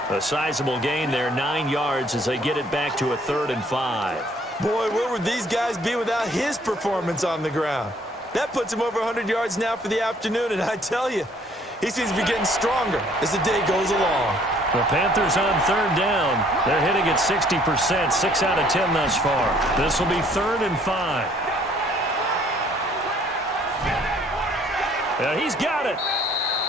A sizable gain there, 9 yards as they get it back to a 3rd and 5. Boy, where would these guys be without his performance on the ground? That puts him over 100 yards now for the afternoon, and I tell you, he seems to be getting stronger as the day goes along. The Panthers on 3rd down. They're hitting at 60%, 6 out of 10 thus far. This will be 3rd and 5. He's got it.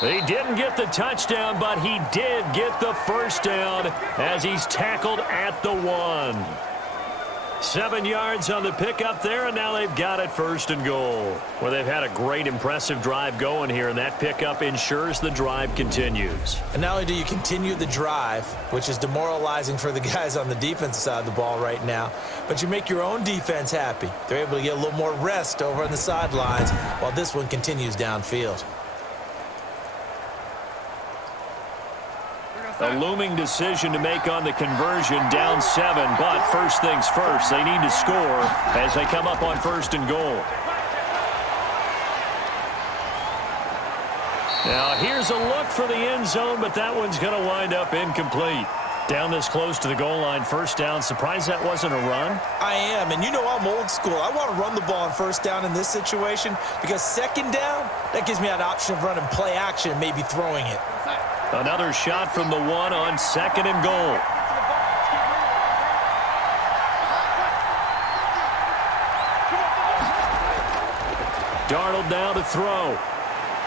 He didn't get the touchdown, but he did get the first down as he's tackled at the 1. 7 yards on the pickup there, and now they've got it 1st and goal. Well, they've had a great, impressive drive going here, and that pickup ensures the drive continues. And not only do you continue the drive, which is demoralizing for the guys on the defensive side of the ball right now, but you make your own defense happy. They're able to get a little more rest over on the sidelines while this one continues downfield. A looming decision to make on the conversion, down 7, but first things first, they need to score as they come up on 1st and goal. Now here's a look for the end zone, but that one's going to wind up incomplete. Down this close to the goal line, 1st down. Surprised that wasn't a run? I am, and you know I'm old school. I want to run the ball on 1st down in this situation because 2nd down, that gives me that option of running play action and maybe throwing it. Another shot from the 1 on 2nd and goal. Darnold now to throw.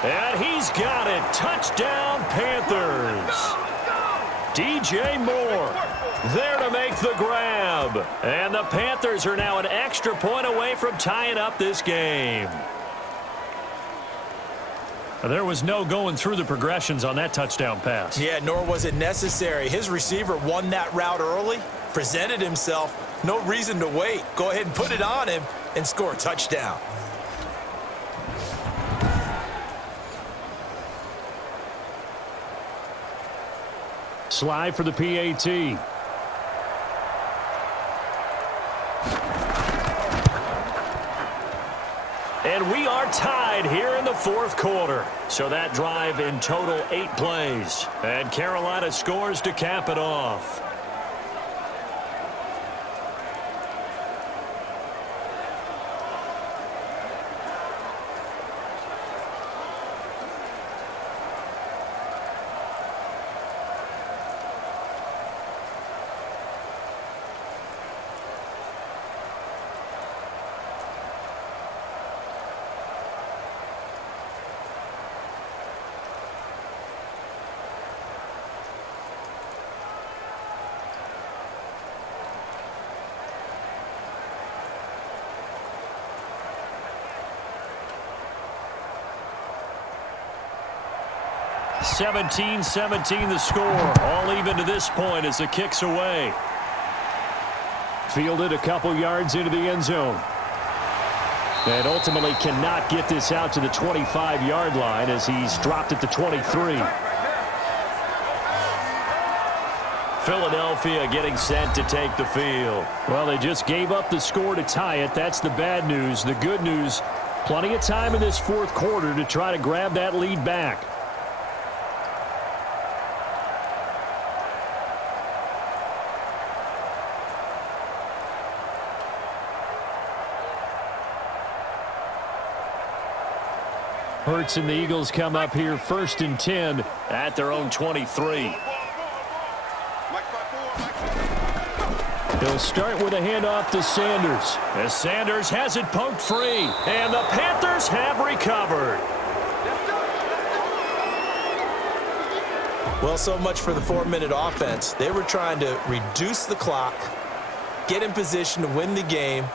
And he's got it. Touchdown, Panthers. DJ Moore there to make the grab. And the Panthers are now an extra point away from tying up this game. There was no going through the progressions on that touchdown pass. Yeah, nor was it necessary. His receiver won that route early, presented himself. No reason to wait. Go ahead and put it on him and score a touchdown. Slide for the PAT. And we are tied here in the 4th quarter. So that drive in total 8 plays. And Carolina scores to cap it off. (17-17) the score. All even to this point as the kick's away. Fielded a couple yards into the end zone. And ultimately cannot get this out to the 25-yard line as he's dropped at the 23. Philadelphia getting set to take the field. Well, they just gave up the score to tie it. That's the bad news. The good news, plenty of time in this fourth quarter to try to grab that lead back. Hurts and the Eagles come up here 1st and 10 at their own 23. He'll start with a handoff to Sanders. As Sanders has it poked free. And the Panthers have recovered. Well, so much for the 4-minute offense. They were trying to reduce the clock, get in position to win the game,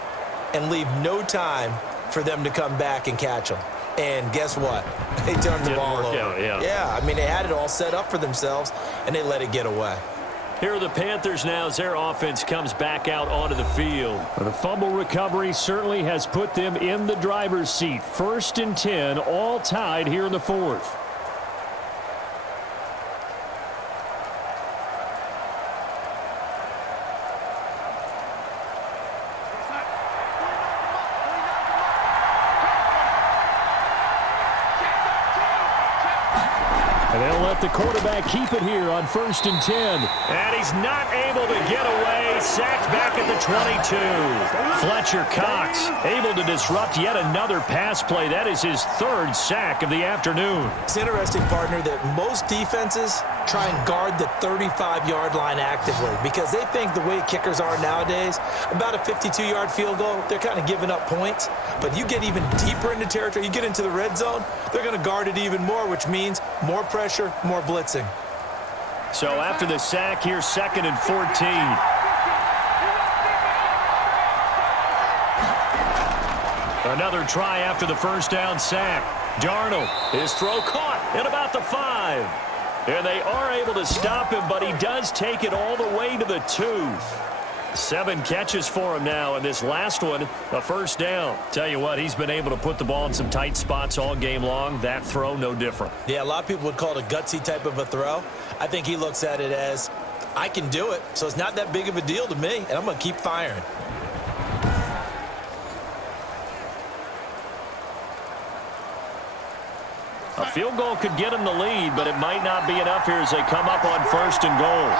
and leave no time for them to come back and catch them. And guess what? They turned the ball over. Yeah, I mean, they had it all set up for themselves, and they let it get away. Here are the Panthers now as their offense comes back out onto the field. The fumble recovery certainly has put them in the driver's seat. 1st and 10, all tied here in the fourth. And they'll let the quarterback keep it here on 1st and 10. And he's not able to get away. Sacked back at the 22. Fletcher Cox able to disrupt yet another pass play. That is his 3rd sack of the afternoon. It's interesting, partner, that most defenses try and guard the 35-yard line actively because they think the way kickers are nowadays, about a 52-yard field goal, they're kind of giving up points. But you get even deeper into territory, you get into the red zone, they're going to guard it even more, which means more pressure, more blitzing. So after the sack here, 2nd and 14. Another try after the 1st down sack. Darnold, his throw caught at about the 5. And they are able to stop him, but he does take it all the way to the 2. 7 catches for him now, and this last one, a 1st down. Tell you what, he's been able to put the ball in some tight spots all game long. That throw, no different. Yeah, a lot of people would call it a gutsy type of a throw. I think he looks at it as, I can do it, so it's not that big of a deal to me, and I'm going to keep firing. A field goal could get him the lead, but it might not be enough here as they come up on 1st and goal.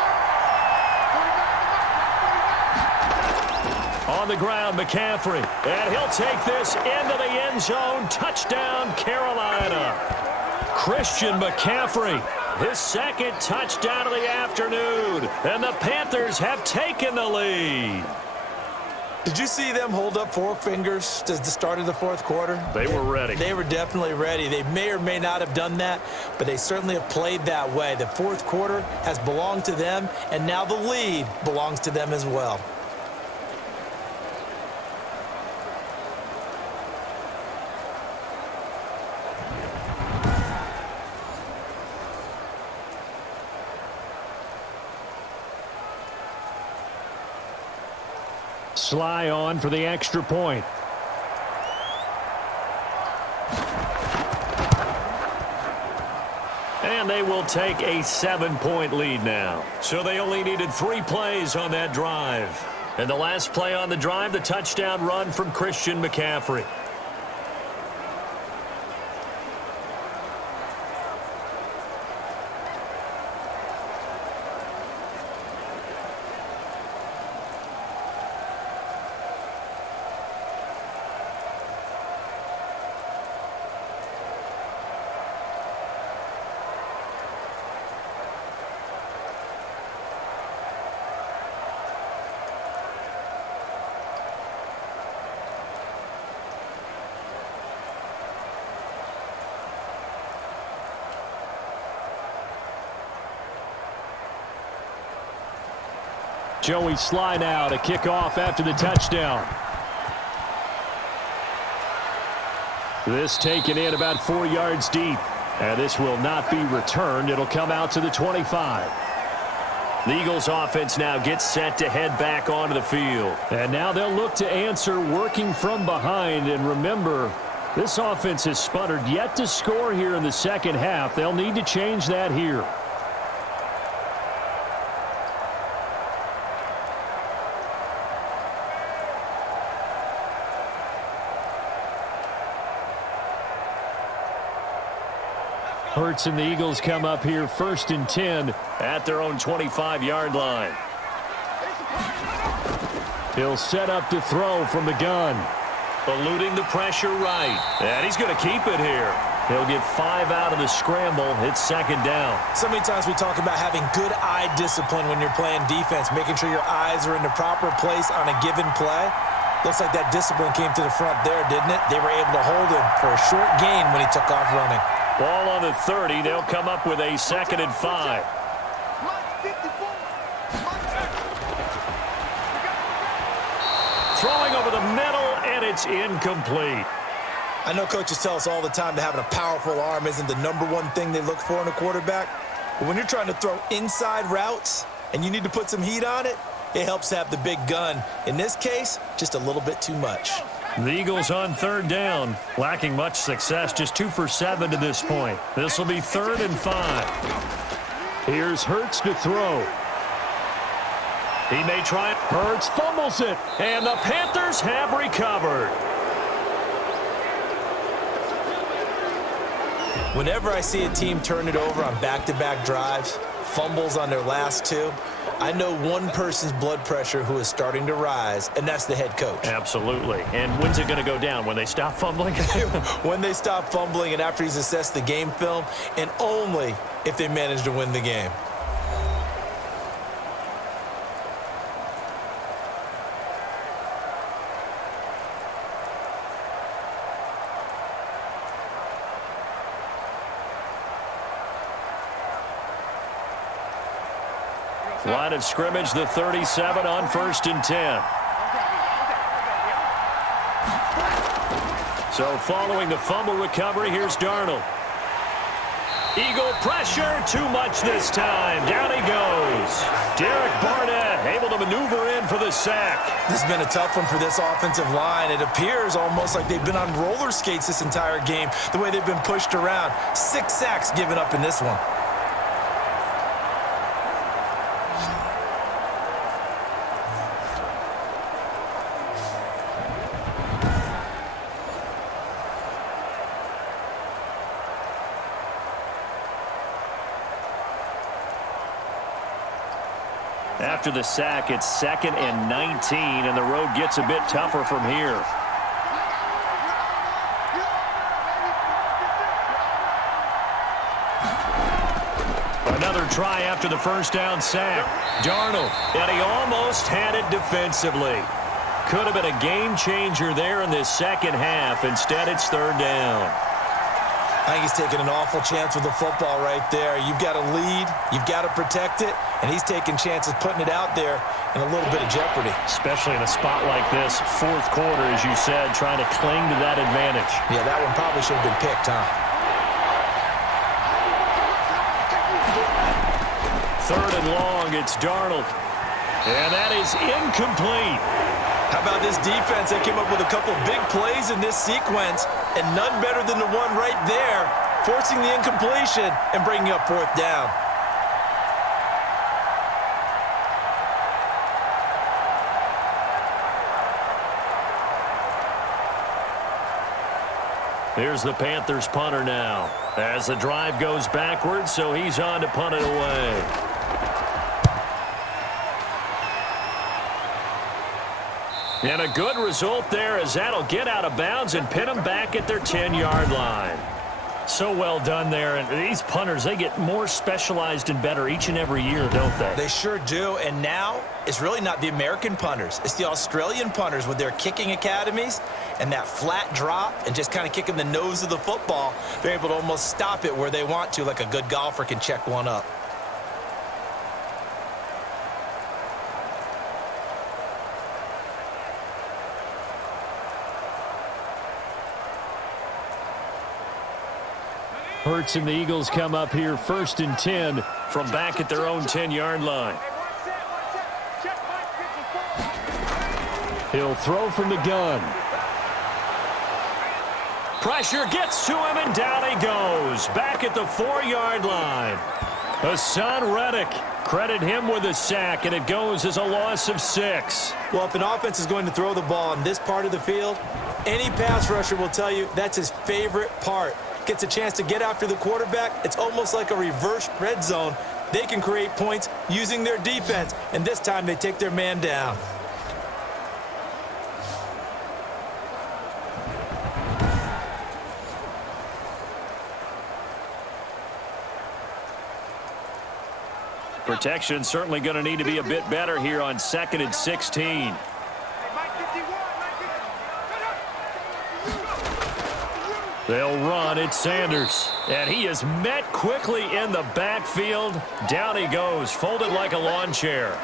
On the ground, McCaffrey. And he'll take this into the end zone. Touchdown, Carolina. Christian McCaffrey, his 2nd touchdown of the afternoon. And the Panthers have taken the lead. Did you see them hold up 4 fingers at the start of the 4th quarter? They were ready. They were definitely ready. They may or may not have done that, but they certainly have played that way. The 4th quarter has belonged to them, and now the lead belongs to them as well. Sly on for the extra point. And they will take a 7-point lead now. So they only needed 3 plays on that drive. And the last play on the drive, the touchdown run from Christian McCaffrey. Joey Sly now to kick off after the touchdown. This taken in about 4 yards deep. And this will not be returned. It'll come out to the 25. The Eagles offense now gets set to head back onto the field. And now they'll look to answer working from behind. And remember, this offense has sputtered yet to score here in the second half. They'll need to change that here. Hurts and the Eagles come up here 1st and 10 at their own 25-yard line. He'll set up to throw from the gun. Eluding the pressure right. And he's going to keep it here. He'll get 5 out of the scramble. It's 2nd down. So many times we talk about having good eye discipline when you're playing defense, making sure your eyes are in the proper place on a given play. Looks like that discipline came to the front there, didn't it? They were able to hold him for a short gain when he took off running. Ball on the 30. They'll come up with a 2nd and 5. Throwing over the middle, and it's incomplete. I know coaches tell us all the time that having a powerful arm isn't the #1 thing they look for in a quarterback. But when you're trying to throw inside routes and you need to put some heat on it, it helps have the big gun. In this case, just a little bit too much. The Eagles on 3rd down, lacking much success, just 2 for 7 to this point. This will be 3rd and 5. Here's Hurts to throw. He may try it. Hurts fumbles it, and the Panthers have recovered. Whenever I see a team turn it over on back-to-back drives, fumbles on their last 2, I know one person's blood pressure who is starting to rise, and that's the head coach. Absolutely. And when's it going to go down? When they stop fumbling? When they stop fumbling and after he's assessed the game film, and only if they manage to win the game. Line of scrimmage, the 37 on 1st and 10. So following the fumble recovery, here's Darnold. Eagle pressure, too much this time. Down he goes. Derek Barnett able to maneuver in for the sack. This has been a tough one for this offensive line. It appears almost like they've been on roller skates this entire game, the way they've been pushed around. 6 sacks given up in this one. After the sack, it's 2nd and 19, and the road gets a bit tougher from here. Another try after the 1st down sack. Darnold, and he almost had it defensively. Could have been a game changer there in this 2nd half. Instead, it's 3rd down. I think he's taking an awful chance with the football right there. You've got to lead, you've got to protect it, and he's taking chances putting it out there in a little bit of jeopardy. Especially in a spot like this, 4th quarter, as you said, trying to cling to that advantage. Yeah, that one probably should have been picked, huh? 3rd and long, it's Darnold. And that is incomplete. How about this defense? They came up with a couple big plays in this sequence, and none better than the one right there, forcing the incompletion and bringing up 4th down. Here's the Panthers punter now. As the drive goes backwards, so he's on to punt it away. And a good result there as that'll get out of bounds and pin them back at their 10-yard line. So well done there. And these punters, they get more specialized and better each and every year, don't they? They sure do. And now it's really not the American punters. It's the Australian punters with their kicking academies and that flat drop and just kind of kicking the nose of the football. They're able to almost stop it where they want to, like a good golfer can check one up. Hurts and the Eagles come up here 1st and 10 from back at their own 10-yard line. He'll throw from the gun. Pressure gets to him, and down he goes. Back at the 4-yard line. Hassan Reddick, credit him with a sack, and it goes as a loss of 6. Well, if an offense is going to throw the ball in this part of the field, any pass rusher will tell you that's his favorite part. gets a chance to get after the quarterback, it's almost like a reverse red zone. They can create points using their defense, and this time they take their man down. Protection certainly going to need to be a bit better here on 2nd and 16. They'll run it, Sanders. And he is met quickly in the backfield. Down he goes, folded like a lawn chair.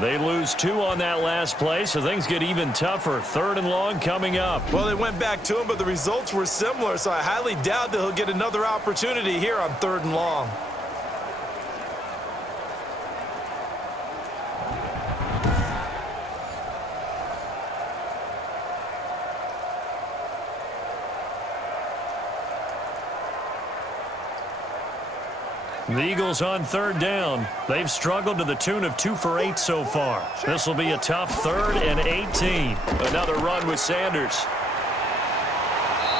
They lose 2 on that last play, so things get even tougher. 3rd and long coming up. Well, they went back to him, but the results were similar, so I highly doubt that he'll get another opportunity here on 3rd and long. The Eagles on 3rd down. They've struggled to the tune of 2 for 8 so far. This will be a tough 3rd and 18. Another run with Sanders.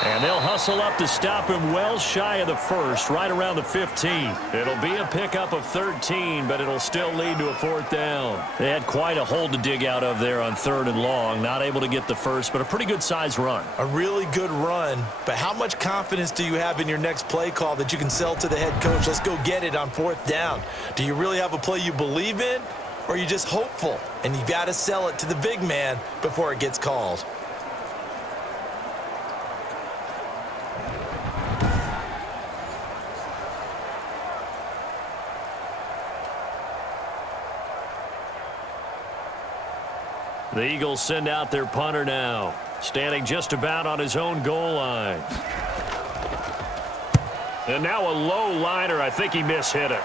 And they'll hustle up to stop him well shy of the 1st, right around the 15. It'll be a pickup of 13, but it'll still lead to a 4th down. They had quite a hole to dig out of there on 3rd and long. Not able to get the 1st, but a pretty good size run. A really good run, but how much confidence do you have in your next play call that you can sell to the head coach? Let's go get it on 4th down. Do you really have a play you believe in, or are you just hopeful? And you got to sell it to the big man before it gets called. The Eagles send out their punter now, standing just about on his own goal line. And now a low liner. I think he mishit it.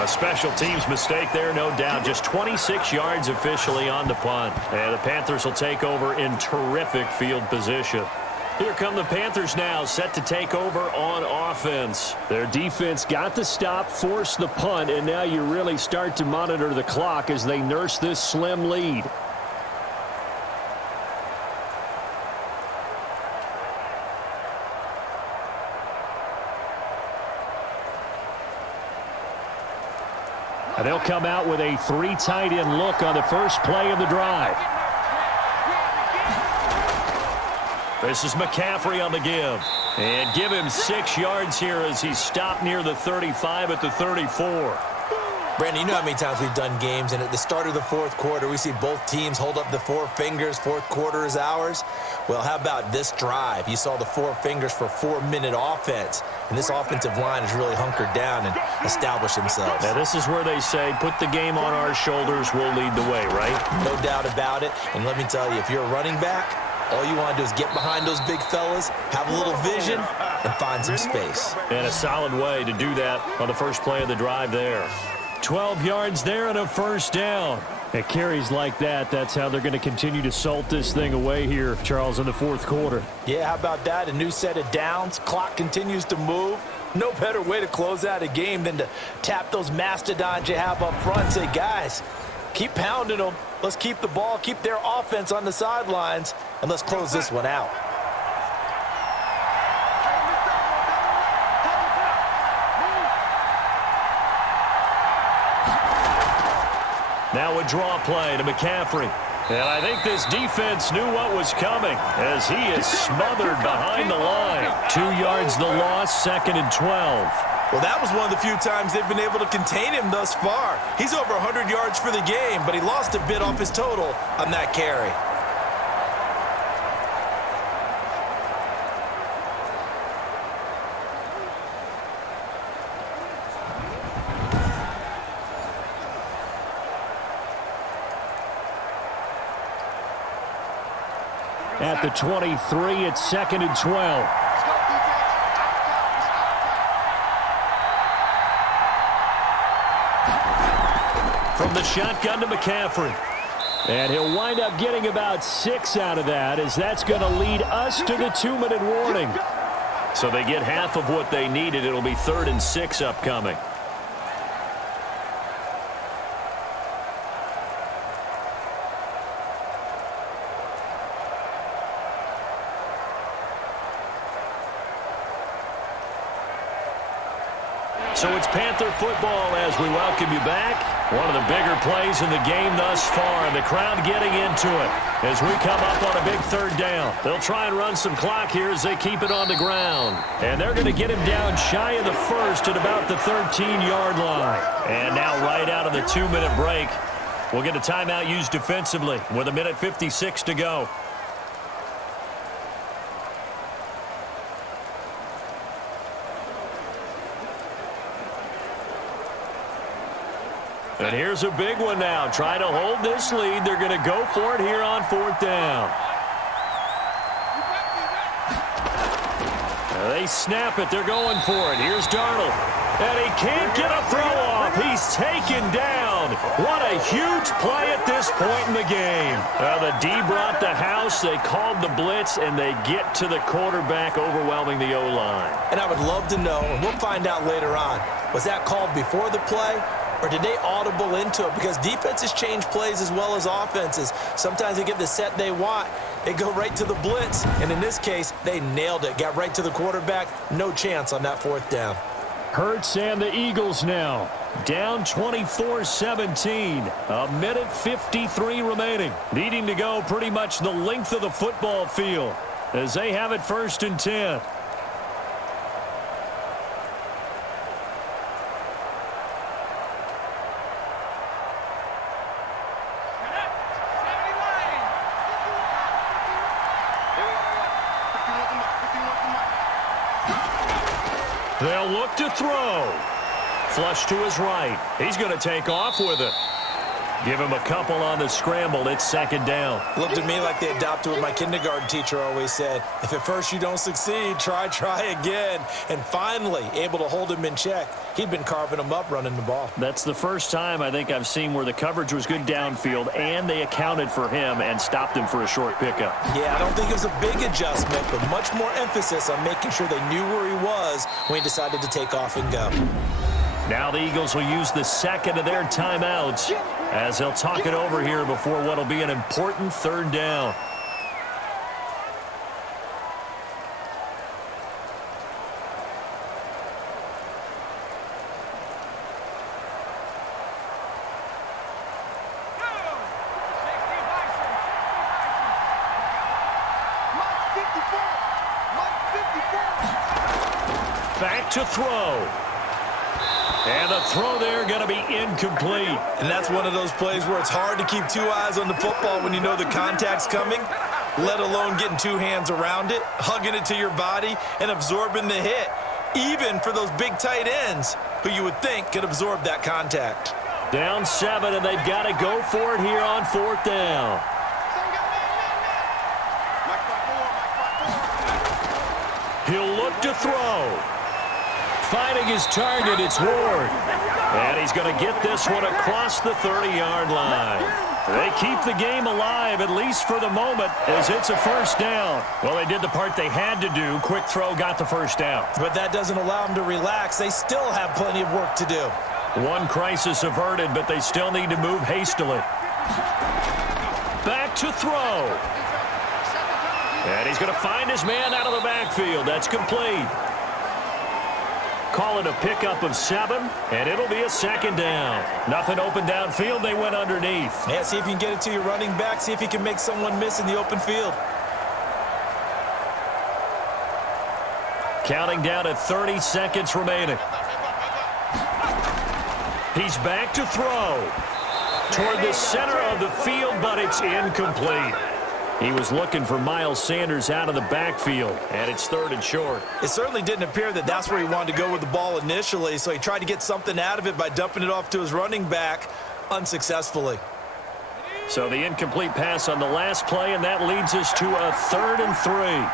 A special teams mistake there, no doubt. Just 26 yards officially on the punt. And the Panthers will take over in terrific field position. Here come the Panthers now, set to take over on offense. Their defense got the stop, forced the punt, and now you really start to monitor the clock as they nurse this slim lead. And they'll come out with a 3 tight end look on the first play of the drive. This is McCaffrey on the give. And give him 6 yards here as he stopped near the 35 at the 34. Brandon, you know how many times we've done games, and at the start of the 4th quarter, we see both teams hold up the 4 fingers, 4th quarter is ours. Well, how about this drive? You saw the 4 fingers for 4-minute offense, and this offensive line has really hunkered down and established themselves. Now, this is where they say, put the game on our shoulders, we'll lead the way, right? No doubt about it, and let me tell you, if you're a running back, all you want to do is get behind those big fellas, have a little vision, and find some space. And a solid way to do that on the first play of the drive there. 12 yards there and a 1st down. It carries like that. That's how they're going to continue to salt this thing away here, Charles, in the 4th quarter. Yeah, how about that? A new set of downs. Clock continues to move. No better way to close out a game than to tap those mastodons you have up front and say, guys, keep pounding them. Let's keep the ball, keep their offense on the sidelines, and let's close this one out. Now a draw play to McCaffrey. And I think this defense knew what was coming as he is smothered behind the line. 2 yards the loss, 2nd and 12. Well, that was one of the few times they've been able to contain him thus far. He's over 100 yards for the game, but he lost a bit off his total on that carry. At the 23, it's 2nd and 12. From the shotgun to McCaffrey. And he'll wind up getting about 6 out of that, as that's going to lead us to the 2-minute warning. So they get half of what they needed. It'll be 3rd and 6 upcoming. So it's Panther football as we welcome you back. One of the bigger plays in the game thus far, and the crowd getting into it as we come up on a big third down. They'll try and run some clock here as they keep it on the ground. And they're going to get him down shy of the first at about the 13-yard line. And now right out of the 2-minute break, we'll get a timeout used defensively with 1:56 to go. And here's a big one now. Trying to hold this lead. They're going to go for it here on 4th down. They snap it. They're going for it. Here's Darnold. And he can't get a throw off. He's taken down. What a huge play at this point in the game. Well, the D brought the house. They called the blitz, and they get to the quarterback, overwhelming the O-line. And I would love to know, and we'll find out later on, was that called before the play? Or did they audible into it? Because defenses change plays as well as offenses. Sometimes they get the set they want. They go right to the blitz. And in this case, they nailed it. Got right to the quarterback. No chance on that 4th down. Hurts and the Eagles now. Down 24-17. 1:53 remaining. Needing to go pretty much the length of the football field as they have it 1st and 10. They'll look to throw. Flush to his right. He's going to take off with it. Give him a couple on the scramble. It's 2nd down. Looked at me like they adopted what my kindergarten teacher always said. If at first you don't succeed, try again. And finally, able to hold him in check. He'd been carving him up running the ball. That's the first time I think I've seen where the coverage was good downfield, and they accounted for him and stopped him for a short pickup. Yeah, I don't think it was a big adjustment, but much more emphasis on making sure they knew where he was when he decided to take off and go. Now the Eagles will use the 2nd of their timeouts as they'll talk it over here before what will be an important 3rd down. Back to throw. And the throw there going to be incomplete. And that's one of those plays where it's hard to keep 2 eyes on the football when you know the contact's coming, let alone getting 2 hands around it, hugging it to your body, and absorbing the hit, even for those big tight ends who you would think could absorb that contact. Down 7, and they've got to go for it here on 4th down. He'll look to throw. Finding his target, it's Ward. And he's going to get this one across the 30-yard line. They keep the game alive, at least for the moment, as it's a 1st down. Well, they did the part they had to do. Quick throw got the 1st down. But that doesn't allow them to relax. They still have plenty of work to do. One crisis averted, but they still need to move hastily. Back to throw. And he's going to find his man out of the backfield. That's complete. Call it a pickup of 7, and it'll be a 2nd down. Nothing open downfield. They went underneath. Yeah, see if you can get it to your running back. See if you can make someone miss in the open field. Counting down at 30 seconds remaining. He's back to throw. Toward the center of the field, but it's incomplete. He was looking for Miles Sanders out of the backfield, and it's 3rd and short. It certainly didn't appear that that's where he wanted to go with the ball initially, so he tried to get something out of it by dumping it off to his running back unsuccessfully. So the incomplete pass on the last play, and that leads us to a 3rd and 3.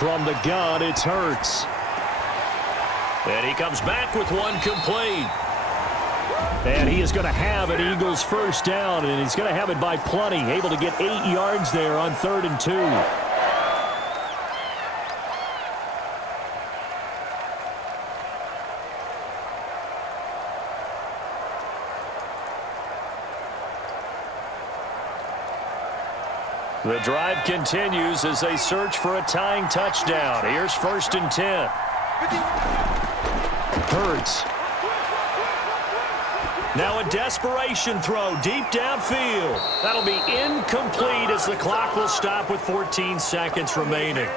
From the gun, it's Hurts. And he comes back with one complete. And he is going to have an Eagles 1st down, and he's going to have it by plenty. Able to get 8 yards there on 3rd and 2. The drive continues as they search for a tying touchdown. Here's 1st and 10. Hurts. Now a desperation throw deep downfield. That'll be incomplete as the clock will stop with 14 seconds remaining.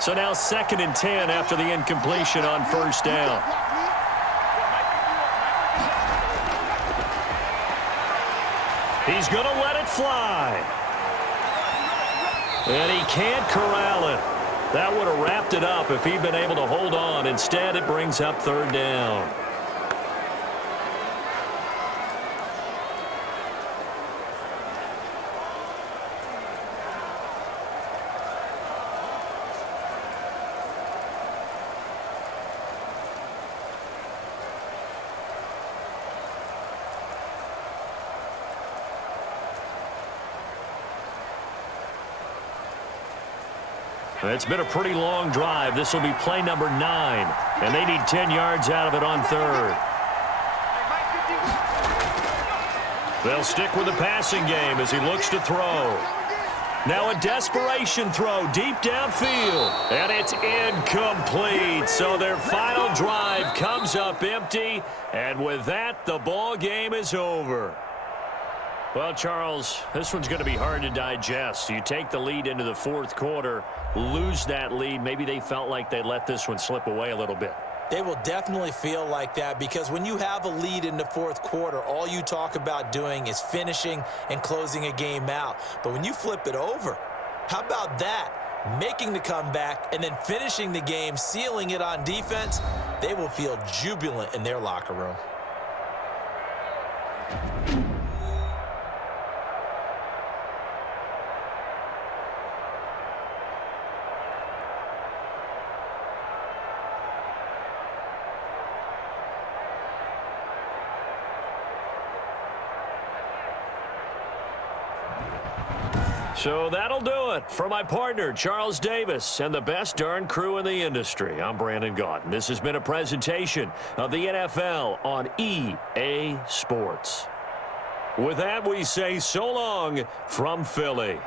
So now 2nd and 10 after the incompletion on first down. He's going to let it fly. And he can't corral it. That would have wrapped it up if he'd been able to hold on. Instead, it brings up 3rd down. It's been a pretty long drive. This will be play number 9, and they need 10 yards out of it on 3rd. They'll stick with the passing game as he looks to throw. Now a desperation throw deep downfield, and it's incomplete. So their final drive comes up empty, and with that, the ball game is over. Well, Charles, this one's going to be hard to digest. You take the lead into the 4th quarter, lose that lead. Maybe they felt like they let this one slip away a little bit. They will definitely feel like that because when you have a lead in the 4th quarter, all you talk about doing is finishing and closing a game out. But when you flip it over, how about that? Making the comeback and then finishing the game, sealing it on defense, they will feel jubilant in their locker room. So that'll do it for my partner, Charles Davis, and the best darn crew in the industry. I'm Brandon Gaudin. This has been a presentation of the NFL on EA Sports. With that, we say so long from Philly.